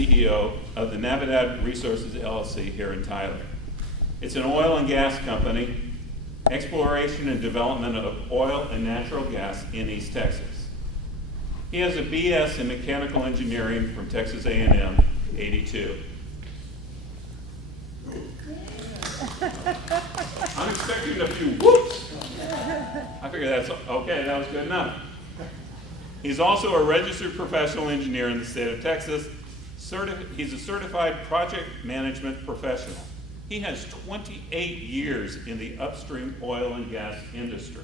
CEO of the Navidad Resources, LLC here in Tyler. It's an oil and gas company, exploration and development of oil and natural gas in East Texas. He has a BS in mechanical engineering from Texas A&M, 82. I'm expecting a few whoops. I figure that's okay, that was good enough. He's also a registered professional engineer in the state of Texas. He's a certified project management professional. He has 28 years in the upstream oil and gas industry.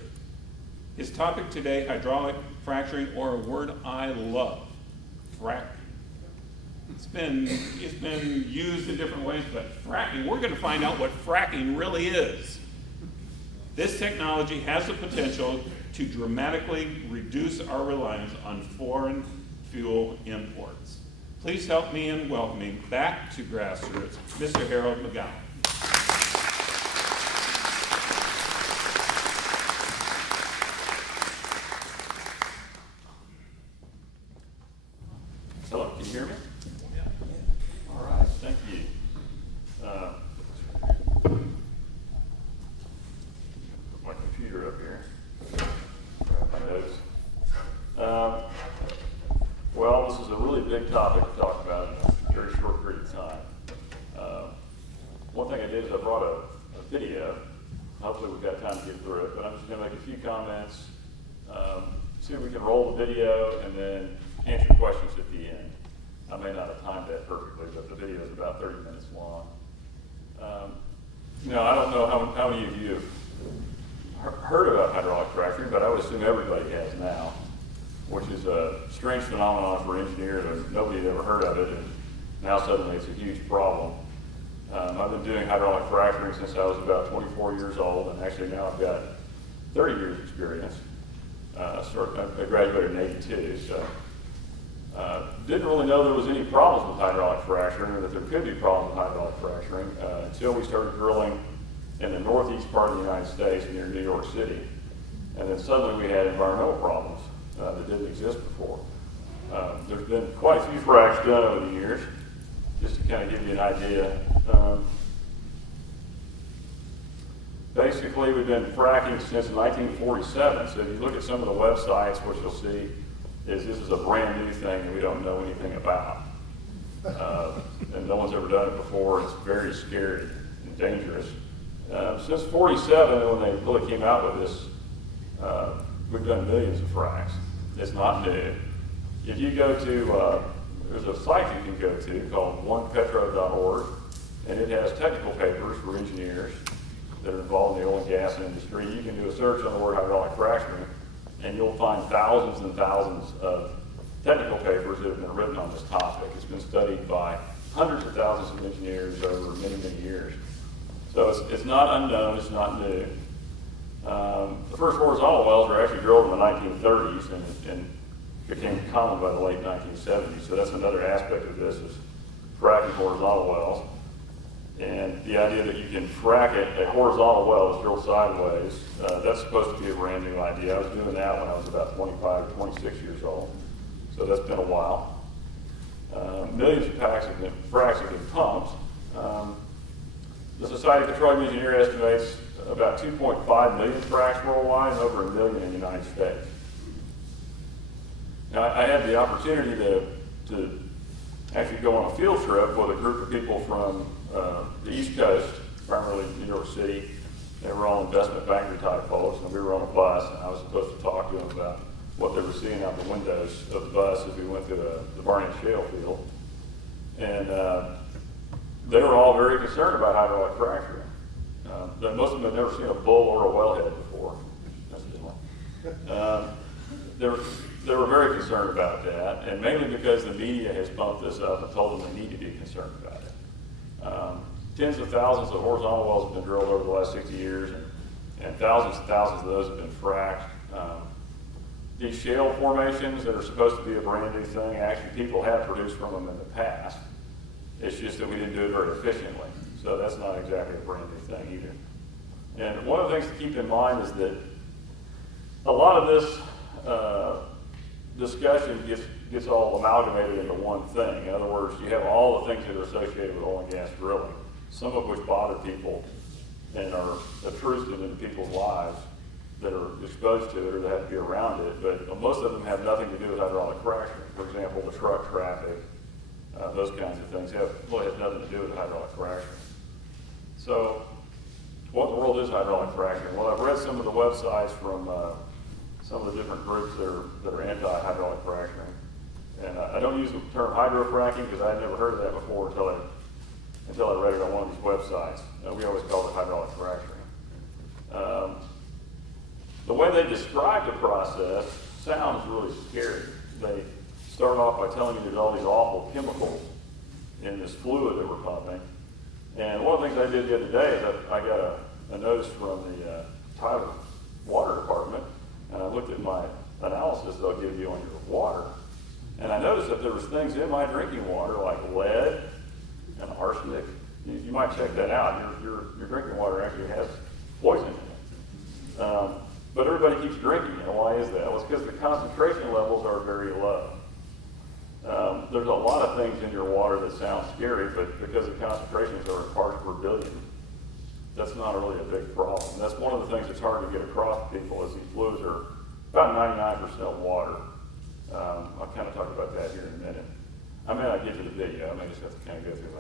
His topic today, hydraulic fracturing, or a word I love, fracking. It's been used in different ways, but fracking, we're going to find out what fracking really is. This technology has the potential to dramatically reduce our reliance on foreign fuel imports. Please help me in welcoming back to Grassroots, Mr. Harold McGowen. Hello, can you hear me? All right, thank you. Put my computer up here. Grab my notes. Well, this is a really big topic to talk about in a very short period of time. One thing I did is I brought a video. Hopefully we've got time to get through it, but I'm just going to make a few comments, see if we can roll the video, and then answer questions at the end. I may not have timed that perfectly, but the video is about 30 minutes long. I don't know how many of you have heard about hydraulic fracturing, but I would assume everybody has now, which is a strange phenomenon for engineers. Nobody had ever heard of it, and now suddenly it's a huge problem. I've been doing hydraulic fracturing since I was about 24 years old, and actually now I've got 30 years experience. I graduated in 82, so didn't really know there was any problems with hydraulic fracturing, or that there could be problems with hydraulic fracturing, until we started drilling in the northeast part of the United States near New York City. And then suddenly we had environmental problems that didn't exist before. There's been quite a few fracks done over the years, just to kind of give you an idea. Basically, we've been fracking since 1947, so if you look at some of the websites, what you'll see is this is a brand new thing that we don't know anything about. And no one's ever done it before. It's very scary and dangerous. Since 47, when they really came out with this, we've done millions of fracks. It's not new. If you go to, there's a site you can go to called onepetro.org, and it has technical papers for engineers that are involved in the oil and gas industry. You can do a search on the word hydraulic fracturing, and you'll find thousands and thousands of technical papers that have been written on this topic. It's been studied by hundreds of thousands of engineers over many, many years. So it's not unknown, it's not new. The first horizontal wells were actually drilled in the 1930s and became common by the late 1970s. So that's another aspect of this, is fracking horizontal wells. And the idea that you can frack it, a horizontal well is drilled sideways, that's supposed to be a brand new idea. I was doing that when I was about 25 or 26 years old. So that's been a while. Millions of fracks have been pumped. The Society of Petroleum Engineers estimates about 2.5 million fracks worldwide and over 1 million in the United States. Now, I had the opportunity to actually go on a field trip with a group of people from the East Coast, primarily New York City. They were all investment banker type folks, and we were on a bus, and I was supposed to talk to them about what they were seeing out the windows of the bus as we went through the Barnett Shale field. And they were all very concerned about hydraulic fracturing. Most of them had never seen a bull or a wellhead before. They were very concerned about that, and mainly because the media has pumped this up and told them they need to be concerned about it. Tens of thousands of horizontal wells have been drilled over the last 60 years, and thousands of those have been fracked. These shale formations that are supposed to be a brand new thing, actually people have produced from them in the past. It's just that we didn't do it very efficiently. So that's not exactly a brand new thing either. And one of the things to keep in mind is that a lot of this discussion gets all amalgamated into one thing. In other words, you have all the things that are associated with oil and gas drilling, some of which bother people and are intrusive into people's lives that are exposed to it or that have to be around it, but most of them have nothing to do with hydraulic fracturing. For example, the truck traffic, those kinds of things really have nothing to do with hydraulic fracturing. So, what in the world is hydraulic fracturing? Well, I've read some of the websites from some of the different groups that are anti-hydraulic fracturing. And I don't use the term hydrofracking because I had never heard of that before until I read it on one of these websites. We always called it hydraulic fracturing. The way they describe the process sounds really scary. They start off by telling you there's all these awful chemicals in this fluid that we're pumping. And one of the things I did the other day is I got a notice from the Tyler Water Department, and I looked at my analysis they'll give you on your water, and I noticed that there was things in my drinking water like lead and arsenic. You might check that out. Your drinking water actually has poison in it. But everybody keeps drinking it. Why is that? Well, it's because the concentration levels are very low. There's a lot of things in your water that sound scary, but because the concentrations are in parts per billion, that's not really a big problem. That's one of the things that's hard to get across to people is these fluids are about 99% water. I'll kind of talk about that here in a minute. I may not get to the video. I may just have to kind of go through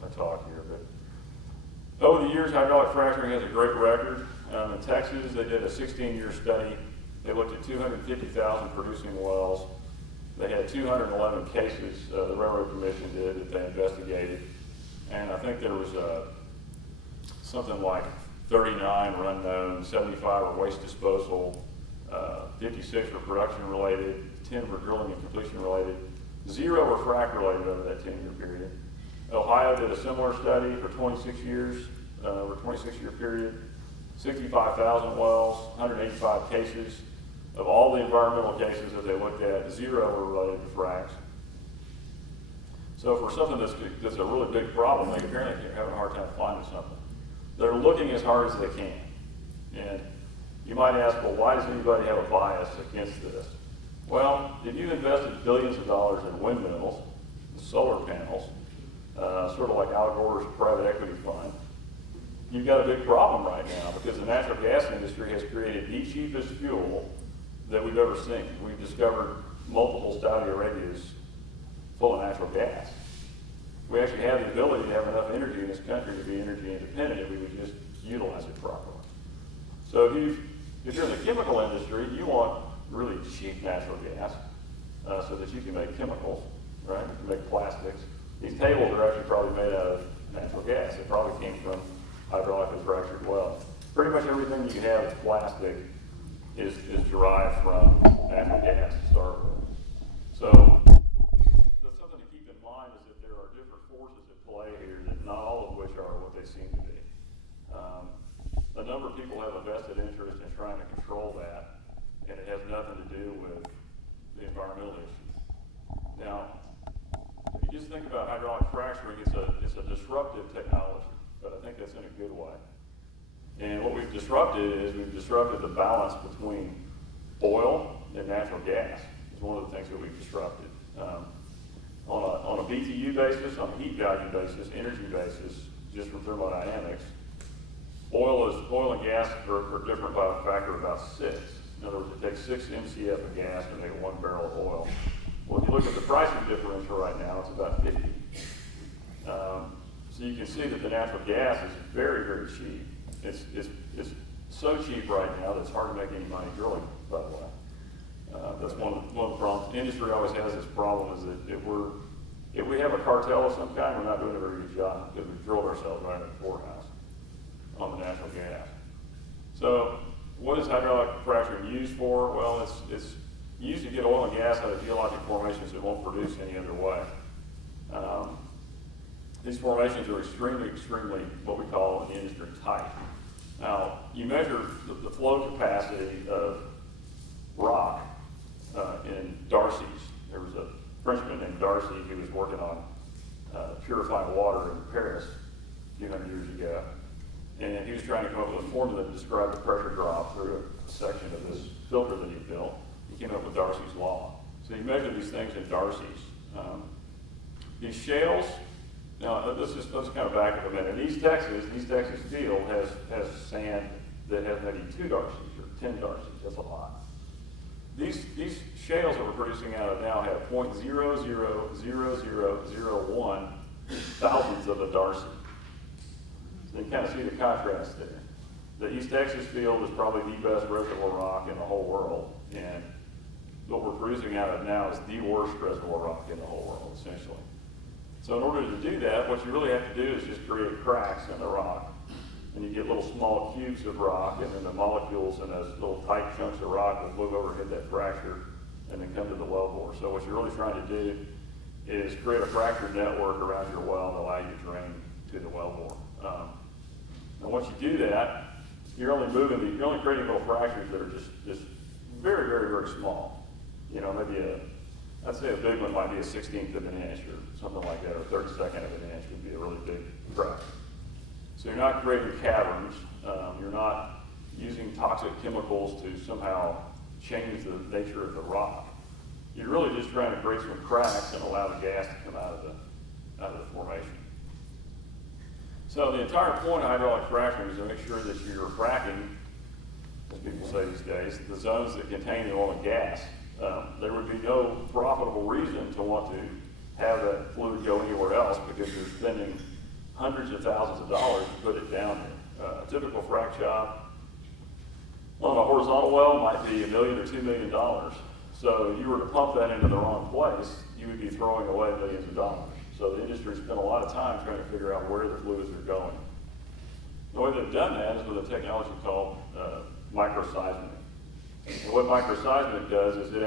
my talk here. But over the years, hydraulic fracturing has a great record. In Texas, they did a 16-year study. They looked at 250,000 producing wells. They had 211 cases the Railroad Commission did that they investigated. And I think there was something like 39 were unknown, 75 were waste disposal, 56 were production related, 10 were drilling and completion related, 0 were frac related over that 10-year period. Ohio did a similar study for 26 years, over a 26-year period, 65,000 wells, 185 cases. Of all the environmental cases that they looked at, 0 were related to fracs. So for something that's a really big problem, they apparently are having a hard time finding something. They're looking as hard as they can. And you might ask, well, why does anybody have a bias against this? Well, if you invested billions of dollars in windmills, solar panels, sort of like Al Gore's private equity fund, you've got a big problem right now because the natural gas industry has created the cheapest fuel that we've ever seen. We've discovered multiple Saudi Arabias full of natural gas. We actually have the ability to have enough energy in this country to be energy independent if we would just utilize it properly. So if you're in the chemical industry, you want really cheap natural gas so that you can make chemicals, right? You can make plastics. These tables are actually probably made out of natural gas. It probably came from hydraulically fractured wells. Pretty much everything you have that's plastic is derived from natural gas to start with. So that's something to keep in mind is that there are different forces at play here, that not all of which are what they seem to be. A number of people have a vested interest in trying to control that, and it has nothing to do with the environmental issues. Now, if you just think about hydraulic fracturing, it's a disruptive technology, but I think that's in a good way. And what we've disrupted is we've disrupted the balance between oil and natural gas. It's one of the things that we've disrupted. On a BTU basis, on a heat value basis, energy basis, just from thermodynamics, oil and gas are different by a factor of about 6. In other words, it takes 6 MCF of gas to make 1 barrel of oil. Well, if you look at the pricing differential right now, it's about 50. So you can see that the natural gas is very, very cheap. It's so cheap right now that it's hard to make any money drilling, by the way. That's one of the problems. The industry always has this problem is that if we have a cartel of some kind, we're not doing a very good job because we've drilled ourselves right in the poorhouse on the natural gas. So what is hydraulic fracturing used for? Well, it's used to get oil and gas out of geologic formations that won't produce any other way. These formations are extremely, what we call in the industry, tight. Now, you measure the flow capacity of rock in Darcy's. There was a Frenchman named Darcy who was working on purifying water in Paris a few hundred years ago. And he was trying to come up with a formula to describe the pressure drop through a section of this filter that he built. He came up with Darcy's Law. So you measure these things in Darcy's. These shales, now let's kind of back up a minute. In East Texas field has sand that has maybe 2 Darcys or 10 Darcys. That's a lot. These shales that we're producing out of now have 0.000001 thousandths of a Darcy. So you kind of see the contrast there. The East Texas field is probably the best reservoir rock in the whole world, and what we're producing out of now is the worst reservoir rock in the whole world, essentially. So in order to do that, what you really have to do is just create cracks in the rock. And you get little small cubes of rock, and then the molecules in those little tight chunks of rock will move over and hit that fracture, and then come to the wellbore. So what you're really trying to do is create a fractured network around your well and allow you to drain to the wellbore. And once you do that, you're only creating little fractures that are just very, very, very small. You know, maybe I'd say a big one might be a 1/16 of an inch or something like that, or 1/32 of an inch would be a really big crack. So you're not creating caverns, you're not using toxic chemicals to somehow change the nature of the rock. You're really just trying to create some cracks and allow the gas to come out of the formation. So the entire point of hydraulic fracturing is to make sure that you're fracking, as people say these days, the zones that contain the oil and gas. There would be no profitable reason to want to have that fluid go anywhere else because you're spending hundreds of thousands of dollars to put it down there. A typical frac job on a horizontal well might be $1 million or $2 million. So if you were to pump that into the wrong place, you would be throwing away millions of dollars. So the industry spent a lot of time trying to figure out where the fluids are going. The way they've done that is with a technology called microseismic. And what microseismic does is they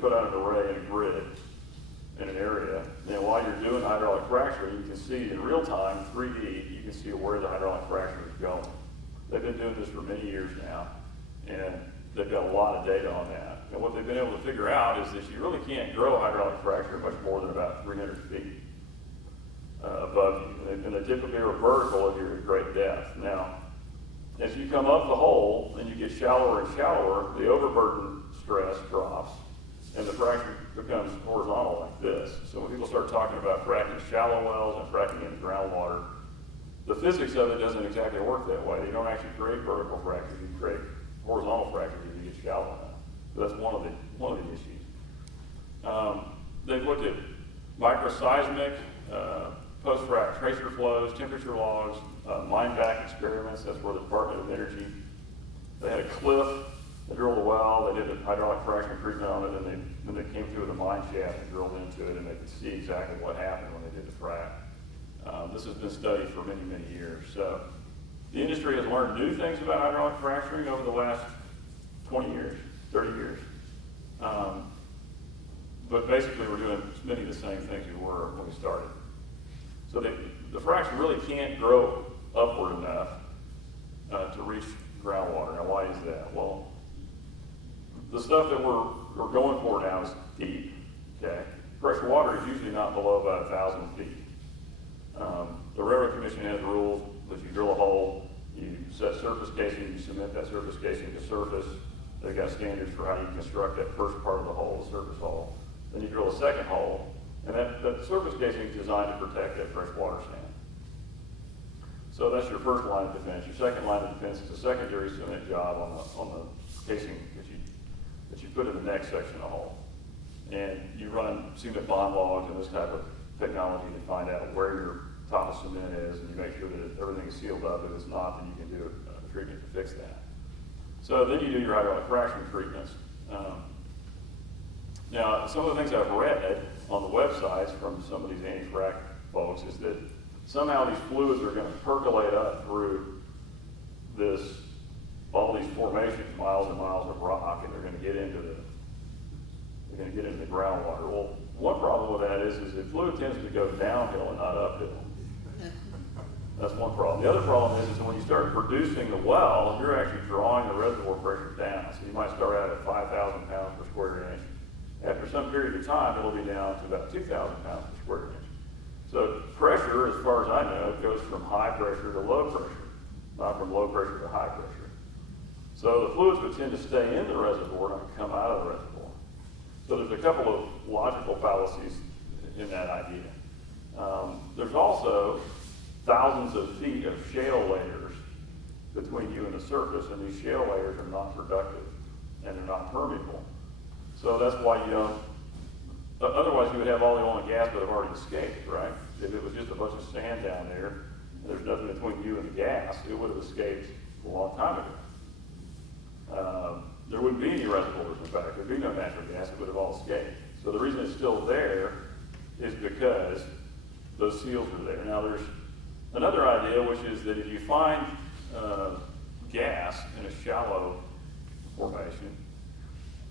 put out an array in a grid in an area, and while you're doing hydraulic fracturing, you can see in real time, 3D, you can see where the hydraulic fracture is going. They've been doing this for many years now, and they've got a lot of data on that. And what they've been able to figure out is that you really can't grow a hydraulic fracture much more than about 300 feet above you. And they typically are vertical if you're at great depth. Now, as you come up the hole and you get shallower and shallower, the overburden stress drops, and the fracture becomes horizontal like this. So when people start talking about fracking shallow wells and fracking in groundwater, the physics of it doesn't exactly work that way. You don't actually create vertical fractures, you create horizontal fractures if you get shallow enough. So that's one of the issues. They've looked at microseismic, post-frac tracer flows, temperature logs, mine back experiments. That's where the Department of Energy, they had a cliff. They drilled a well, they did a hydraulic fracturing treatment on it, and then they came through with a mine shaft and drilled into it, and they could see exactly what happened when they did the frac. This has been studied for many, many years. So the industry has learned new things about hydraulic fracturing over the last 20 years, 30 years. But basically we're doing many of the same things we were when we started. So the fraction really can't grow upward enough to reach groundwater. Now why is that? Well, the stuff that we're going for now is deep, okay? Fresh water is usually not below about 1,000 feet. The Railroad Commission has rules that you drill a hole, you set surface casing, you cement that surface casing to surface. They've got standards for how you construct that first part of the hole, the surface hole. Then you drill a second hole, and that surface casing is designed to protect that fresh water sand. So that's your first line of defense. Your second line of defense is a secondary cement job on the casing that you put in the next section of the hole. And you run cement bond logs and this type of technology to find out where your top of cement is, and you make sure that everything is sealed up. If it's not, then you can do a treatment to fix that. So then you do your hydraulic fracturing treatments. Now, some of the things I've read on the websites from some of these anti-frac folks is that somehow these fluids are going to percolate up through all these formations, miles and miles of rock, and they're going to get into the groundwater. Well, one problem with that is that fluid tends to go downhill and not uphill. That's one problem. The other problem is when you start producing the well, you're actually drawing the reservoir pressure down. So you might start out at 5,000 pounds per square inch. After some period of time, it'll be down to about 2,000 pounds per square inch. So pressure, as far as I know, goes from high pressure to low pressure, not from low pressure to high pressure. So the fluids would tend to stay in the reservoir, not come out of the reservoir. So there's a couple of logical fallacies in that idea. There's also thousands of feet of shale layers between you and the surface, and these shale layers are not productive and they're not permeable. So that's why you don't, otherwise you would have all the oil and gas that have already escaped, right? If it was just a bunch of sand down there, and there's nothing between you and the gas, it would have escaped a long time ago. There wouldn't be any reservoirs, in fact. There'd be no natural gas. It would have all escaped. So the reason it's still there is because those seals are there. Now there's another idea, which is that if you find gas in a shallow formation,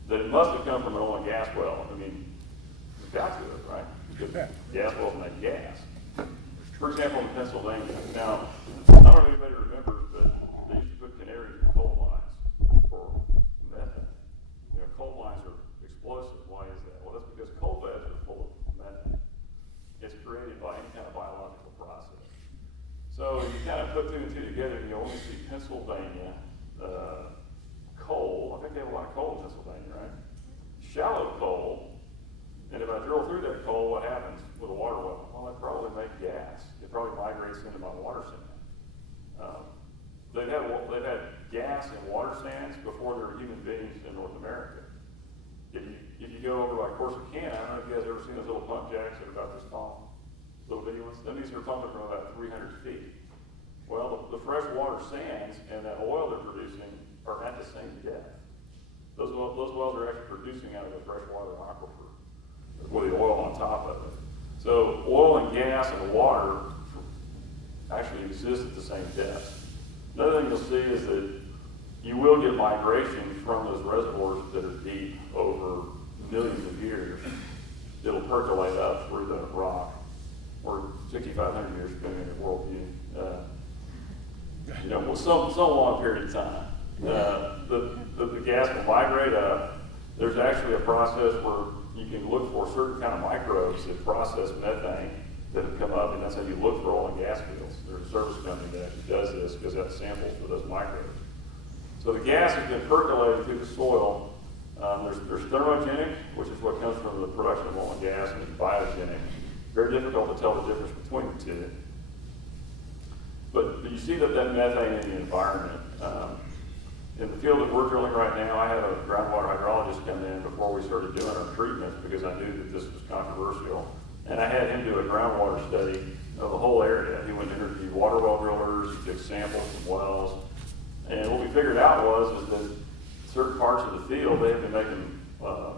that it must have come from an oil and gas well. I mean, it's got to have, right? Because gas wells make gas. For example, in Pennsylvania. Now, I don't know if anybody remembers, but they used to put canaries in coal mines for methane. You know, coal mines are explosive. Why is that? Well, that's because coal beds are full of methane. It's created by any kind of biological process. So if you kind of put two and two together, you only see Pennsylvania coal. I think they have a lot of coal in Pennsylvania, right? Shallow coal. And if I drill through that coal, what happens with a water well? Well, it probably makes gas. It probably migrates into my water sand. They've had gas in water sands before there were human beings in North America. If you go over like Corsicana, I don't know if you guys ever seen those little pump jacks that are about this tall, little bitty ones. Them these are pumping from about 300 feet. Well, the freshwater sands and that oil they're producing are at the same depth. Those wells are actually producing out of a freshwater aquifer with the oil on top of it. So oil and gas and water actually exist at the same depth. Another thing you'll see is that you will get migration from those reservoirs that are deep over millions of years. It'll percolate up through the rock, or 6,500 years, depending on your worldview. With some long period of time. The gas will migrate up. There's actually a process where you can look for certain kind of microbes that process methane that have come up, and that's how you look for oil and gas fields. There's a service company that actually does this because it has samples for those microbes. So the gas has been percolated through the soil. There's thermogenic, which is what comes from the production of oil and gas, and there's biogenic. Very difficult to tell the difference between the two. But you see that methane in the environment. In the field that we're drilling right now, I had a groundwater hydrologist come in before we started doing our treatments because I knew that this was controversial. And I had him do a groundwater study of the whole area. He went to interview water well drillers, he took samples from wells. And what we figured out is that certain parts of the field, they had been making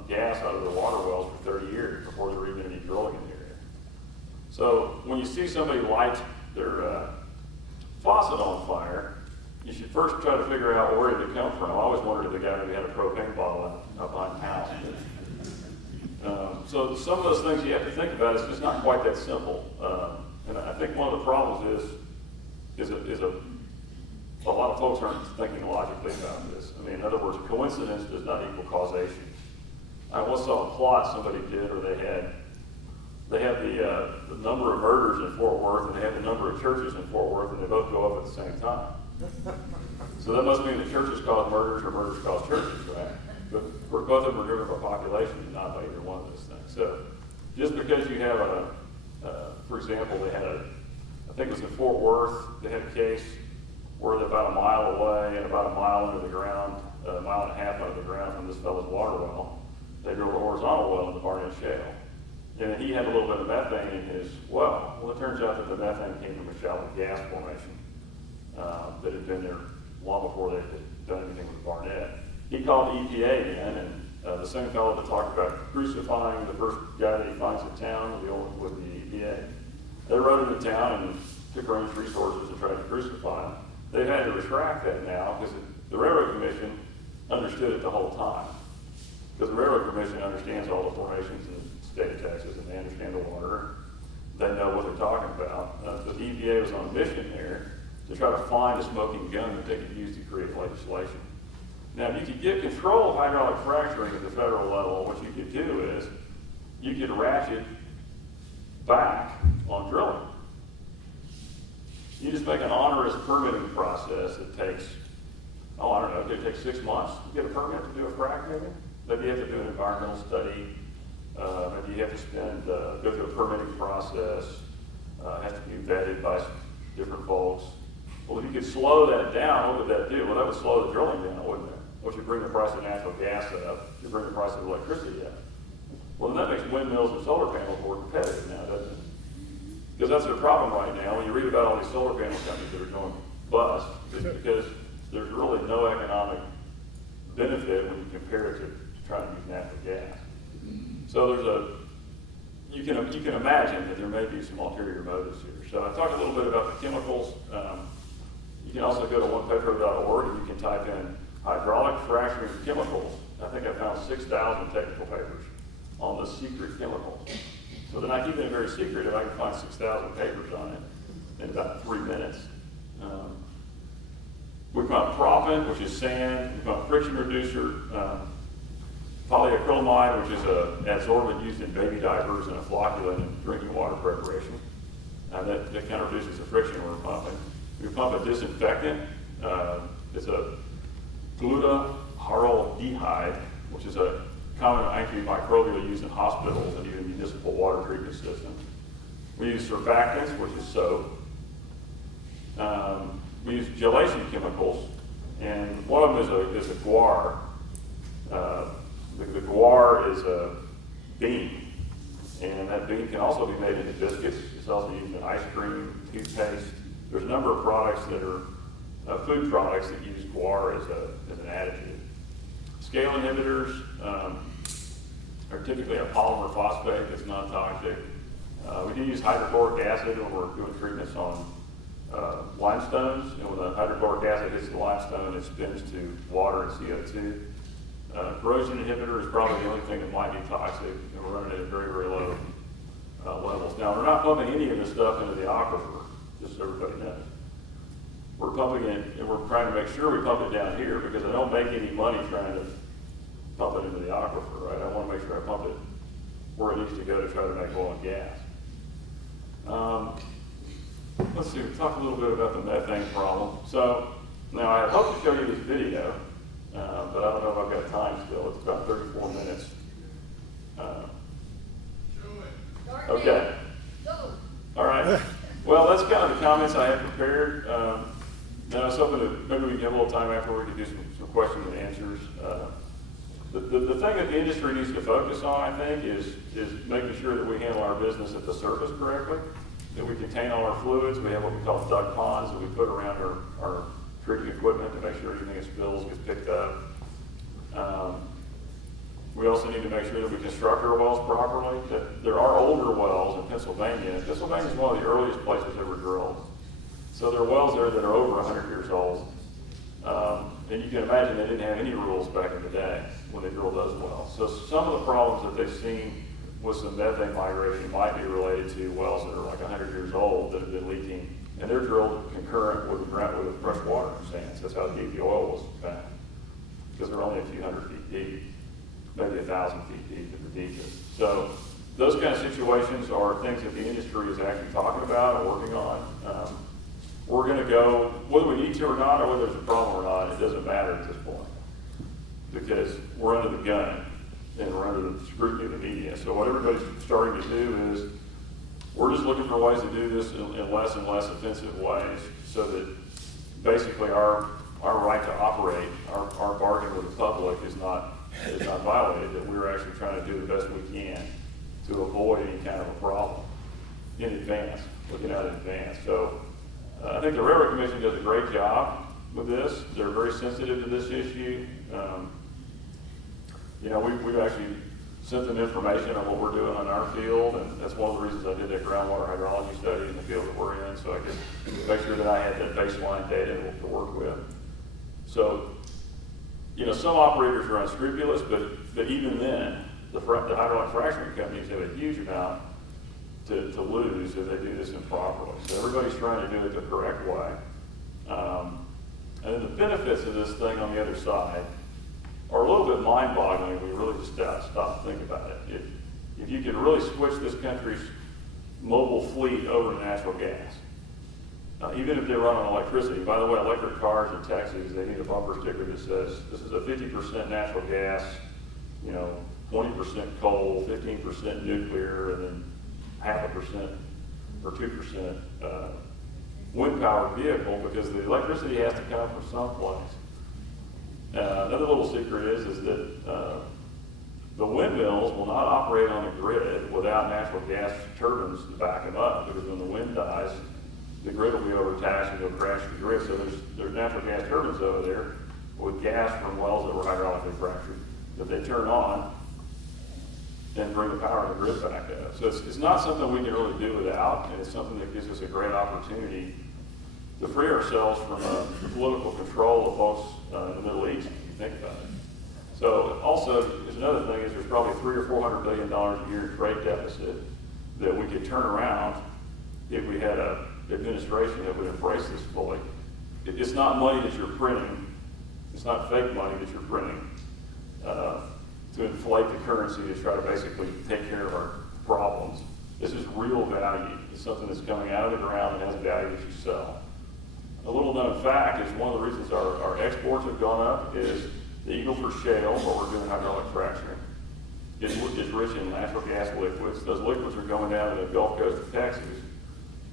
gas out of their water wells for 30 years before there were even any drilling in the area. So when you see somebody light their faucet on fire, you should first try to figure out where did it come from. I always wondered if the guy maybe had a propane bottle out behind the house. So some of those things you have to think about. It's just not quite that simple. And I think one of the problems is a lot of folks aren't thinking logically about this. I mean, in other words, coincidence does not equal causation. I once saw a plot somebody did where they had the number of murders in Fort Worth and they had the number of churches in Fort Worth, and they both go up at the same time. So that must mean that churches cause murders or murders cause churches, right? But both of them are driven by population and not by either one of those things. So just because you have for example, they had I think it was in Fort Worth, they had a case where they're about a mile away and about a mile under the ground, a mile and a half under the ground from this fellow's water well, they drilled a horizontal well in the Barnett Shale. And he had a little bit of methane in his well. Well, it turns out that the methane came from a shallow gas formation that had been there long before they had done anything with Barnett. He called the EPA in, and the same fellow that talked about crucifying the first guy that he finds in town with the EPA. They rode into town and took Range Resources and tried to crucify him. They've had to retract that now because the Railroad Commission understood it the whole time. Because the Railroad Commission understands all the formations in the state of Texas, and they understand the water. They know what they're talking about. The EPA was on a mission there to try to find a smoking gun that they could use to create legislation. Now, if you could get control of hydraulic fracturing at the federal level, what you could do is you could ratchet back on drilling. You just make an onerous permitting process that takes, it takes 6 months to get a permit to do a frac, maybe? maybe you have to do an environmental study, maybe you have to go through a permitting process, has to be vetted by different folks. Well, if you could slow that down, what would that do? Well, that would slow the drilling down, wouldn't it? Which would bring the price of natural gas up, you bring the price of electricity up. Well, then that makes windmills and solar panels more competitive now, doesn't it? Because that's their problem right now. When you read about all these solar panel companies that are going bust, it's because there's really no economic benefit when you compare it to trying to use natural gas. So you can imagine that there may be some ulterior motives here. So I talked a little bit about the chemicals. You can also go to onepetro.org and you can type in hydraulic fracturing chemicals. I think I found 6,000 technical papers on the secret chemicals. So they're not keeping it very secret if I can find 6,000 papers on it in about 3 minutes. We've got proppant, which is sand. We've got friction reducer, polyacrylamide, which is an adsorbent used in baby diapers and a flocculant in drinking water preparation. That kind of reduces the friction we're pumping. We pump a disinfectant. It's a glutaraldehyde, which is a common antimicrobial used in hospitals and even municipal water treatment systems. We use surfactants, which is soap. We use gelation chemicals, and one of them is a guar. The guar is a bean, and that bean can also be made into biscuits. It's also used in ice cream, toothpaste. There's a number of products that are food products that use guar as an additive. Scale inhibitors are typically a polymer phosphate that's non-toxic. We do use hydrochloric acid when we're doing treatments on limestones. And when the hydrochloric acid hits the limestone, it spins to water and CO2. Corrosion inhibitor is probably the only thing that might be toxic, and we're running it at very, very low levels. Now, we're not pumping any of this stuff into the aquifer, just so everybody knows. We're pumping it, and we're trying to make sure we pump it down here because I don't make any money trying to pump it into the aquifer, right? I want to make sure I pump it where it needs to go to try to make oil and gas. Let's see, we'll talk a little bit about the methane problem. So, now I hope to show you this video, but I don't know if I've got time still. It's about 34 minutes. Okay. All right. Well, that's kind of the comments I have prepared. Now I was hoping that maybe we can have a little time after we can do some questions and answers. The thing that the industry needs to focus on, I think, is making sure that we handle our business at the surface correctly, that we contain all our fluids. We have what we call duct ponds that we put around our treating equipment to make sure everything that spills gets picked up. We also need to make sure that we construct our wells properly. That there are older wells in Pennsylvania. Pennsylvania is one of the earliest places ever drilled. So there are wells there that are over 100 years old. And you can imagine they didn't have any rules back in the day when they drilled those wells. So some of the problems that they've seen with some methane migration might be related to wells that are like 100 years old that have been leaking. And they're drilled concurrent with fresh water sands. That's how deep the oil was found. Because they're only a few hundred feet deep, maybe 1,000 feet deep at the deepest. So those kind of situations are things that the industry is actually talking about and working on. We're going to go, whether we need to or not, or whether there's a problem or not, it doesn't matter at this point. Because we're under the gun and we're under the scrutiny of the media. So what everybody's starting to do is we're just looking for ways to do this in less and less offensive ways so that basically our right to operate, our bargain with the public is not violated, that we're actually trying to do the best we can to avoid any kind of a problem in advance, looking out in advance. So I think the Railroad Commission does a great job with this. They're very sensitive to this issue. We've actually sent them information on what we're doing on our field, and that's one of the reasons I did that groundwater hydrology study in the field that we're in, so I could make sure that I had that baseline data to work with. So, some operators are unscrupulous, but even then, the hydraulic fracturing companies have a huge amount to lose if they do this improperly. So everybody's trying to do it the correct way. And then the benefits of this thing on the other side are a little bit mind-boggling if we really just stop and think about it. If you could really switch this country's mobile fleet over to natural gas, even if they run on electricity. By the way, electric cars and taxis, they need a bumper sticker that says, this is a 50% natural gas 20% coal, 15% nuclear, and then 0.5% or 2% wind-powered vehicle, because the electricity has to come from someplace. Another little secret is that the windmills will not operate on the grid without natural gas turbines to back them up, because when the wind dies, the grid will be overtaxed and it'll crash the grid. So there's natural gas turbines over there with gas from wells that were hydraulically fractured that they turn on and bring the power of the grid back up. So it's not something we can really do without, and it's something that gives us a great opportunity to free ourselves from the political control of folks in the Middle East, if you think about it. So also, there's another thing, is there's probably $300 or $400 billion a year in trade deficit that we could turn around if we had an administration that would embrace this fully. It's not money that you're printing. It's not fake money that you're printing to inflate the currency to try to basically take care of our problems. This is real value. It's something that's coming out of the ground and has value that you sell. A little known fact is one of the reasons our exports have gone up is the Eagle Ford Shale, where we're doing hydraulic fracturing, is rich in natural gas liquids. Those liquids are going down to the Gulf Coast of Texas,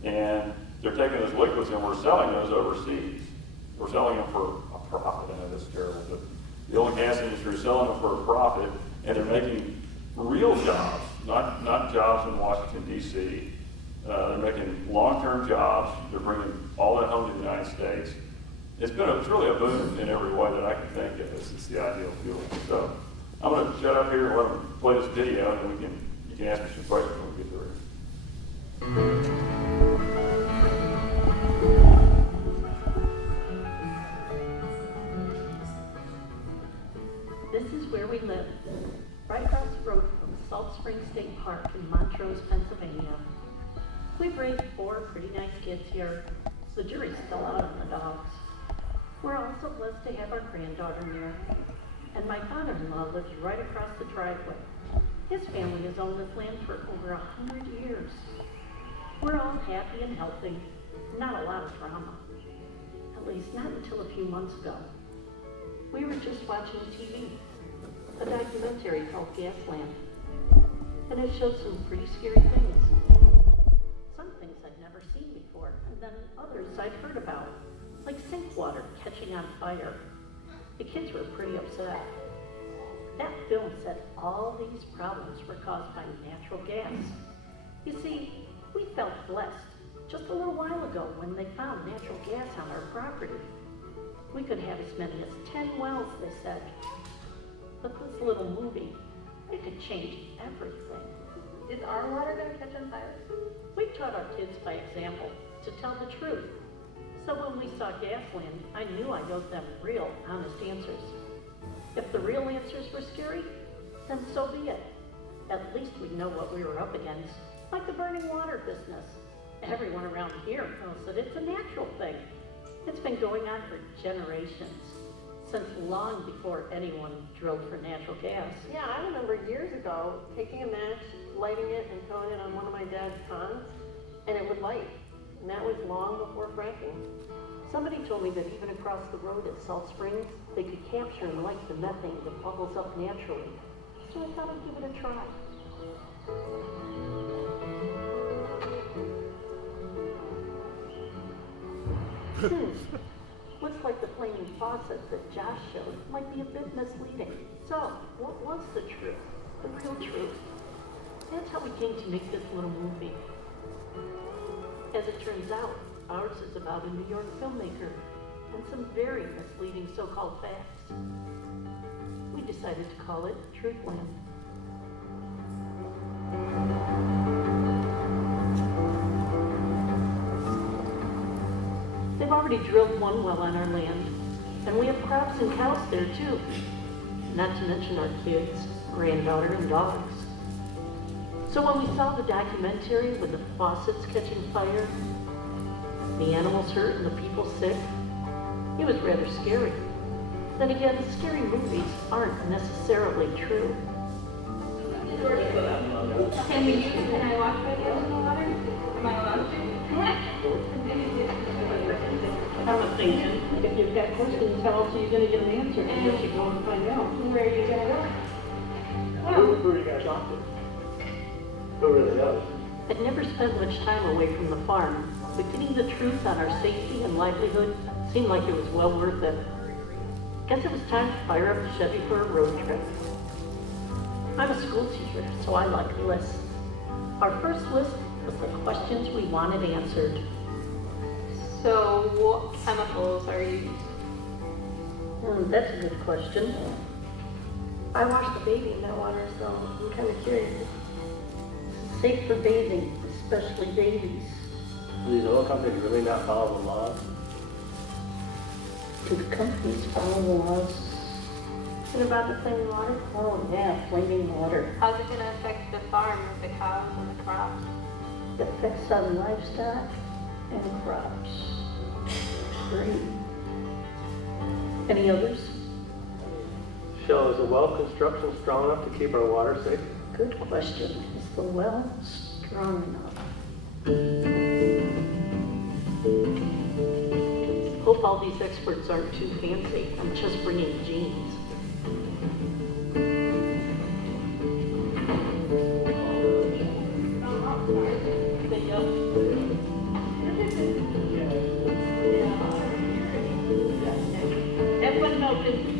and they're taking those liquids and we're selling those overseas. We're selling them for a profit. I know that's terrible, but the oil and gas industry is selling them for a profit, and they're making real jobs, not jobs in Washington, D.C. They're making long-term jobs. They're bringing all that home to the United States. It's really a boom in every way that I can think of. It's the ideal fuel. So I'm going to shut up here and let them play this video, and then you can ask me some questions when we get through it. This is where we live, right across the road from Salt Spring State Park in Montrose, Pennsylvania. We've raised 4 pretty nice kids here. The jury's still out on the dogs. We're also blessed to have our granddaughter near. And my father-in-law lives right across the driveway. His family has owned this land for over 100 years. We're all happy and healthy, not a lot of drama. At least not until a few months ago. We were just watching TV, a documentary called Gasland, and it showed some pretty scary things. Some things I'd never seen before, and then others I'd heard about, like sink water catching on fire. The kids were pretty upset. That film said all these problems were caused by natural gas. You see, we felt blessed just a little while ago when they found natural gas on our property. We could have as many as 10 wells, they said. But this little movie, it could change everything. Is our water going to catch on fire? We taught our kids by example to tell the truth. So when we saw Gasland, I knew I owed them real, honest answers. If the real answers were scary, then so be it. At least we'd know what we were up against, like the burning water business. Everyone around here knows that it's a natural thing. It's been going on for generations, since long before anyone drilled for natural gas. Yeah, I remember years ago taking a match, lighting it, and throwing it on one of my dad's ponds, and it would light. And that was long before fracking. Somebody told me that even across the road at Salt Springs, they could capture and light the methane that bubbles up naturally. So I thought I'd give it a try. Looks like the flaming faucet that Josh showed might be a bit misleading. So, what's the truth? The real truth? That's how we came to make this little movie. As it turns out, ours is about a New York filmmaker and some very misleading so-called facts. We decided to call it Truthland. They've already drilled one well on our land, and we have crops and cows there too. Not to mention our kids, granddaughter, and dogs. So when we saw the documentary with the faucets catching fire, the animals hurt and the people sick, it was rather scary. Then again, scary movies aren't necessarily true. Can I walk with you in the water? Am I allowed to? I'm thinking, if you've got questions, how else are you going to get an answer unless you go and find out? Where are you going to go? Who are you guys talking to? Who really knows? I'd never spent much time away from the farm, but getting the truth on our safety and livelihood seemed like it was well worth it. Guess it was time to fire up the Chevy for a road trip. I'm a school teacher, so I like lists. Our first list was the questions we wanted answered. So what chemicals are used? That's a good question. I watched the baby in that water, so I'm kind of curious. Safe for bathing, especially babies. Do these oil companies really not follow the laws? Do the companies follow the laws? And about the flaming water? Oh yeah, flaming water. How's it gonna affect the farm with the cows and the crops? It affects on livestock and crops. Great. Any others? So is the well construction strong enough to keep our water safe? Good question. Is the well strong enough? Hope all these experts aren't too fancy. I'm just bringing genes. Everyone open.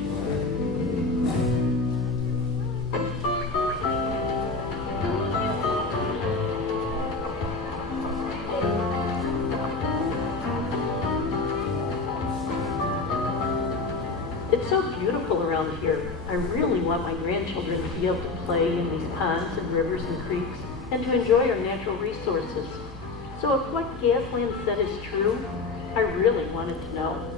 It's so beautiful around here. I really want my grandchildren to be able to play in these ponds and rivers and creeks and to enjoy our natural resources. So if what Gasland said is true, I really wanted to know.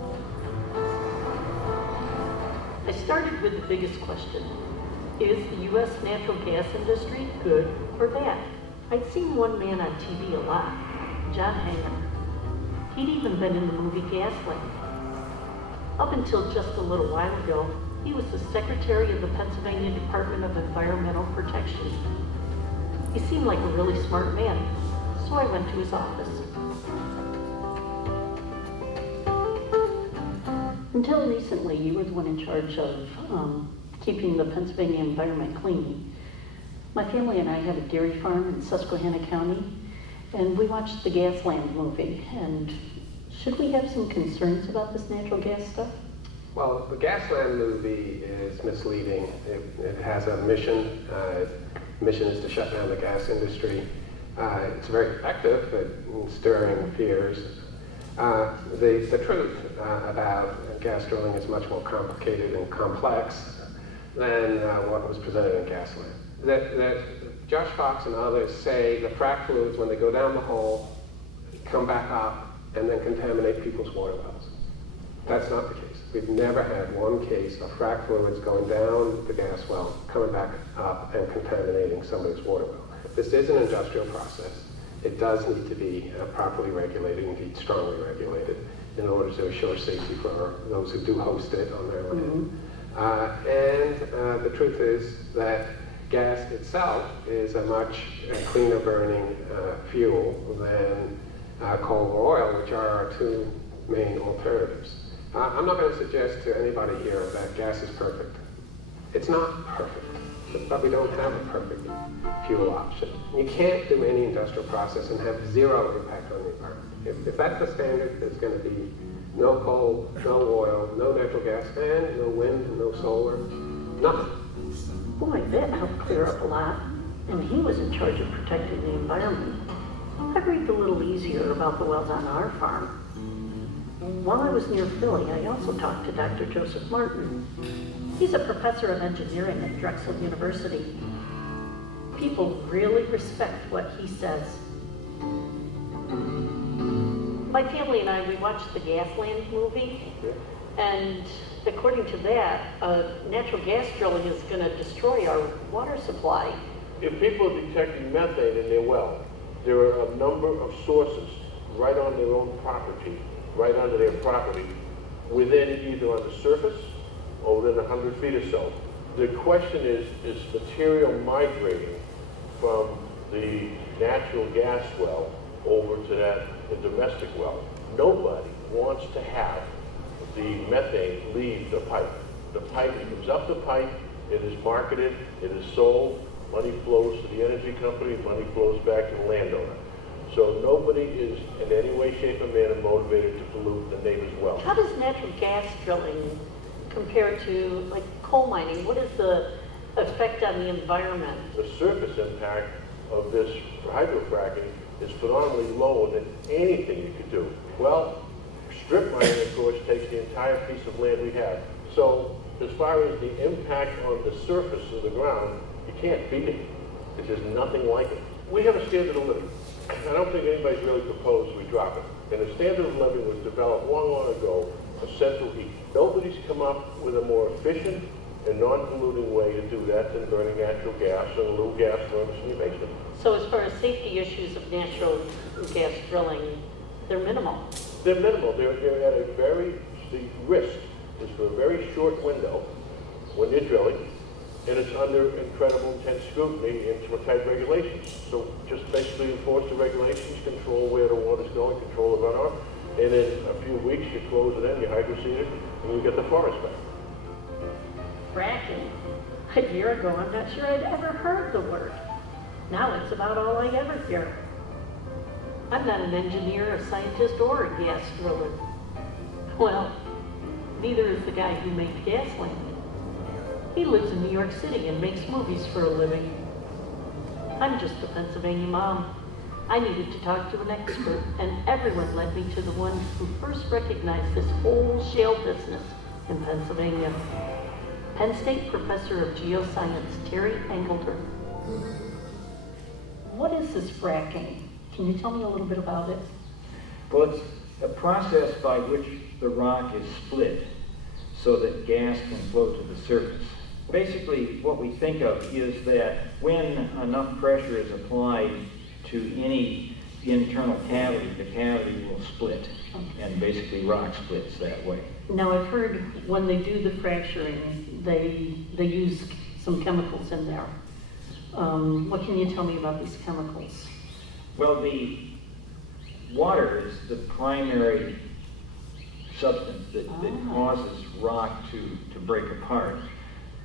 I started with the biggest question. Is the U.S. natural gas industry good or bad? I'd seen one man on TV a lot, John Hanger. He'd even been in the movie Gasland. Up until just a little while ago, he was the secretary of the Pennsylvania Department of Environmental Protection. He seemed like a really smart man, so I went to his office. Until recently, you were the one in charge of keeping the Pennsylvania environment clean. My family and I have a dairy farm in Susquehanna County, and we watched the Gasland movie. And should we have some concerns about this natural gas stuff? Well, the Gasland movie is misleading. It has a mission. Mission is to shut down the gas industry. It's very effective at stirring fears. The truth about gas drilling is much more complicated and complex than what was presented in Gasland. That Josh Fox and others say the frac fluids, when they go down the hole, come back up and then contaminate people's water wells. That's not the case. We've never had one case of frac fluids going down the gas well, coming back up and contaminating somebody's water well. This is an industrial process. It does need to be properly regulated, indeed strongly regulated, in order to assure safety for those who do host it on their land. The truth is that gas itself is a much cleaner burning fuel than coal or oil, which are our two main alternatives. I'm not going to suggest to anybody here that gas is perfect. It's not perfect, but we don't have a perfect fuel option. You can't do any industrial process and have zero impact on the environment. If that's the standard, there's going to be no coal, no oil, no natural gas, and no wind, no solar, nothing. Boy, that helped clear up a lot. And he was in charge of protecting the environment. I breathed a little easier about the wells on our farm. While I was near Philly, I also talked to Dr. Joseph Martin. He's a professor of engineering at Drexel University. People really respect what he says. My family and I, we watched the Gasland movie, and according to that, natural gas drilling is going to destroy our water supply. If people are detecting methane in their well, there are a number of sources right on their own property, right under their property, within either on the surface or within 100 feet or so. The question is material migrating from the natural gas well over to the domestic well? Nobody wants to have the methane leave the pipe. The pipe comes up the pipe, It is marketed, it is sold, money flows to the energy company, money flows back to the landowner. So nobody is in any way, shape, or manner motivated to pollute the neighbor's well. How does natural gas drilling compare to like coal mining? What is the effect on the environment? The surface impact of this hydrofracking is phenomenally lower than anything you could do. Well, strip mining, of course, takes the entire piece of land we have. So as far as the impact on the surface of the ground, you can't beat it. It's just nothing like it. We have a standard of living. I don't think anybody's really proposed we drop it. And the standard of living was developed long, long ago of central heat. Nobody's come up with a more efficient and non-polluting way to do that than burning natural gas or a little gas furnace in your basement. So as far as safety issues of natural gas drilling, they're minimal. They're minimal. They're at a the risk is for a very short window when you're drilling, and it's under incredible intense scrutiny and tight regulations. So just basically enforce the regulations, control where the water's going, control the runoff, and in a few weeks you close it in, you hydroseed it, and you get the forest back. Fracking. A year ago, I'm not sure I'd ever heard the word. Now it's about all I ever hear. I'm not an engineer, a scientist, or a gas driller. Well, neither is the guy who makes gasoline. He lives in New York City and makes movies for a living. I'm just a Pennsylvania mom. I needed to talk to an expert, and everyone led me to the one who first recognized this whole shale business in Pennsylvania. Penn State Professor of Geoscience, Terry Engelter. What is this fracking? Can you tell me a little bit about it? Well, it's a process by which the rock is split so that gas can flow to the surface. Basically, what we think of is that when enough pressure is applied to any internal cavity, the cavity will split, and basically rock splits that way. Now, I've heard when they do the fracturing, they use some chemicals in there. What can you tell me about these chemicals? Well, the water is the primary substance that causes rock to break apart.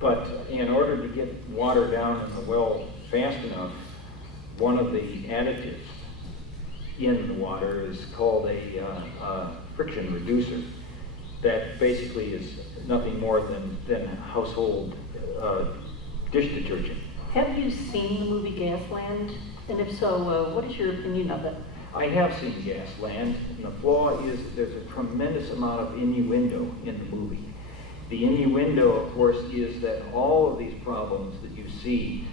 But in order to get water down in the well fast enough, one of the additives in the water is called a friction reducer. That basically is nothing more than household dish detergent. Have you seen the movie Gasland? And if so, what is your opinion of it? I have seen Gasland, and the flaw is that there's a tremendous amount of innuendo in the movie. The innuendo, of course, is that all of these problems that you see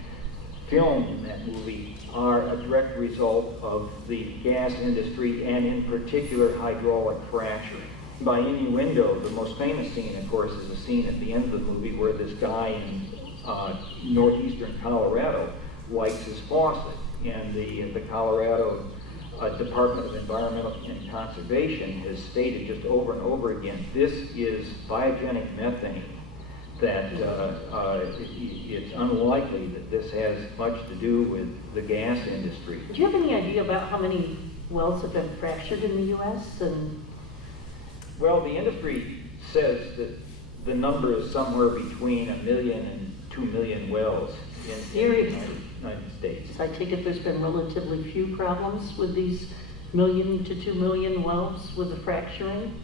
filmed in that movie are a direct result of the gas industry, and in particular hydraulic fracturing. By innuendo, the most famous scene, of course, is a scene at the end of the movie where this guy in northeastern Colorado lights his faucet, and the Colorado Department of Environmental and Conservation has stated just over and over again, this is biogenic methane, that it's unlikely that this has much to do with the gas industry. Do you have any idea about how many wells have been fractured in the U.S.? Well, the industry says that the number is somewhere between 1 million and 2 million wells in the United States. I take it there's been relatively few problems with these 1 million to 2 million wells with the fracturing?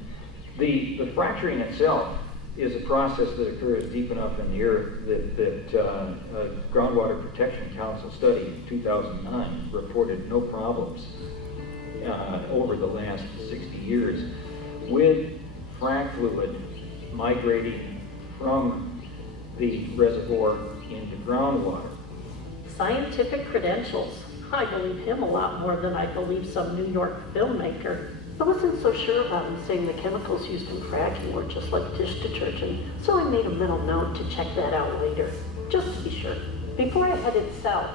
The fracturing itself is a process that occurs deep enough in the earth that a Groundwater Protection Council study in 2009 reported no problems over the last 60 years with frac fluid migrating from the reservoir into groundwater. Scientific credentials. I believe him a lot more than I believe some New York filmmaker. I wasn't so sure about him saying the chemicals used in fracking were just like dish detergent, so I made a mental note to check that out later, just to be sure. Before I headed south,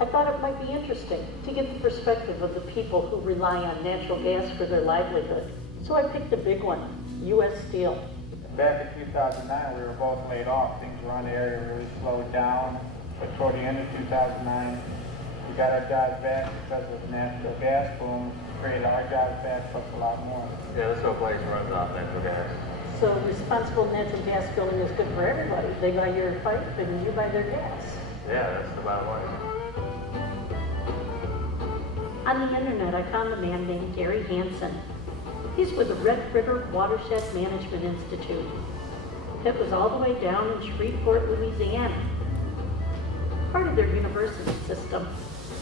I thought it might be interesting to get the perspective of the people who rely on natural gas for their livelihood. So I picked a big one, U.S. Steel. Back in 2009, we were both laid off. Things around the area really slowed down. But toward the end of 2009, we got our jobs back because of the natural gas boom. great. Our job fast trucks a lot more. Yeah, this whole place runs off natural gas. So responsible natural gas drilling is good for everybody. They buy your pipe and you buy their gas. Yeah, that's the bottom line. On the internet, I found a man named Gary Hansen. He's with the Red River Watershed Management Institute. It was all the way down in Shreveport, Louisiana. Part of their university system.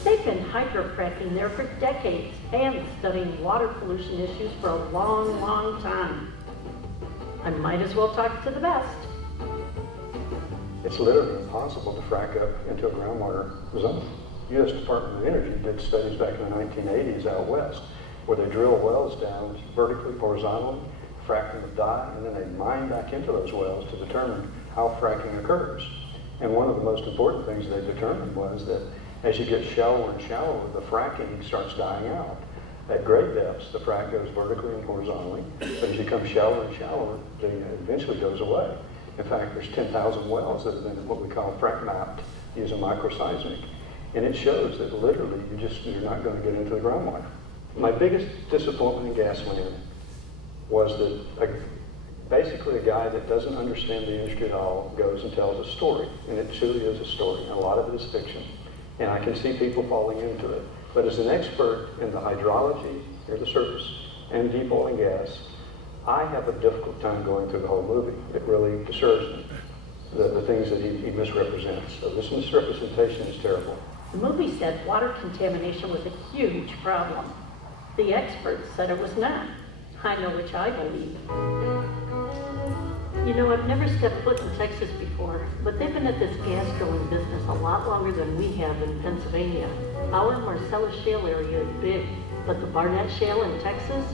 They've been hydrofracking there for decades and studying water pollution issues for a long, long time. I might as well talk to the best. It's literally impossible to frack up into a groundwater zone. U.S. Department of Energy did studies back in the 1980s out west, where they drill wells down vertically, horizontally, frack them with dye, and then they mine back into those wells to determine how fracking occurs. And one of the most important things they determined was that as you get shallower and shallower, the fracking starts dying out. At great depths, the frack goes vertically and horizontally, but as you come shallower and shallower, it eventually goes away. In fact, there's 10,000 wells that have been what we call frack mapped using microseismic. And it shows that literally you're not going to get into the groundwater. My biggest disappointment in Gasland was that basically a guy that doesn't understand the industry at all goes and tells a story. And it truly is a story. And a lot of it is fiction. And I can see people falling into it. But as an expert in the hydrology, near the surface, and deep oil and gas, I have a difficult time going through the whole movie. It really disturbs me, the things that he misrepresents. So this misrepresentation is terrible. The movie said water contamination was a huge problem. The experts said it was not. I know which I believe. You know, I've never stepped foot in Texas before, but they've been at this gas drilling business a lot longer than we have in Pennsylvania. Our Marcellus Shale area is big, but the Barnett Shale in Texas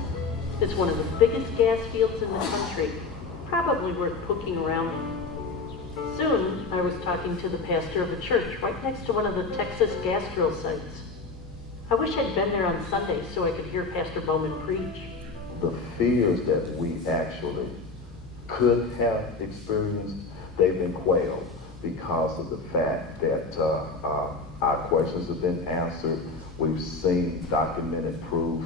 is one of the biggest gas fields in the country, probably worth poking around in. Soon, I was talking to the pastor of a church right next to one of the Texas gas drill sites. I wish I'd been there on Sunday so I could hear Pastor Bowman preach. The fears that we actually could have experienced, they've been quelled because of the fact that our questions have been answered. We've seen documented proof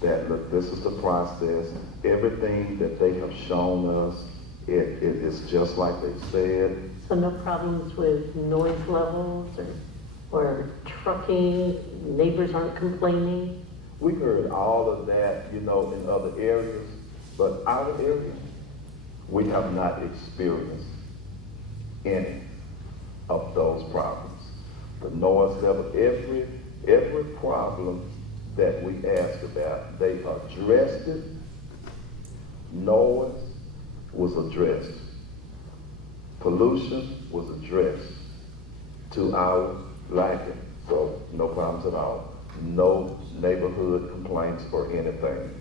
that, look, this is the process. Everything that they have shown us, it is just like they said. So no problems with noise levels or trucking, neighbors aren't complaining? We heard all of that, in other areas, but our area, we have not experienced any of those problems. The noise level, every problem that we asked about, they addressed it. Noise was addressed. Pollution was addressed to our liking. So no problems at all. No neighborhood complaints or anything,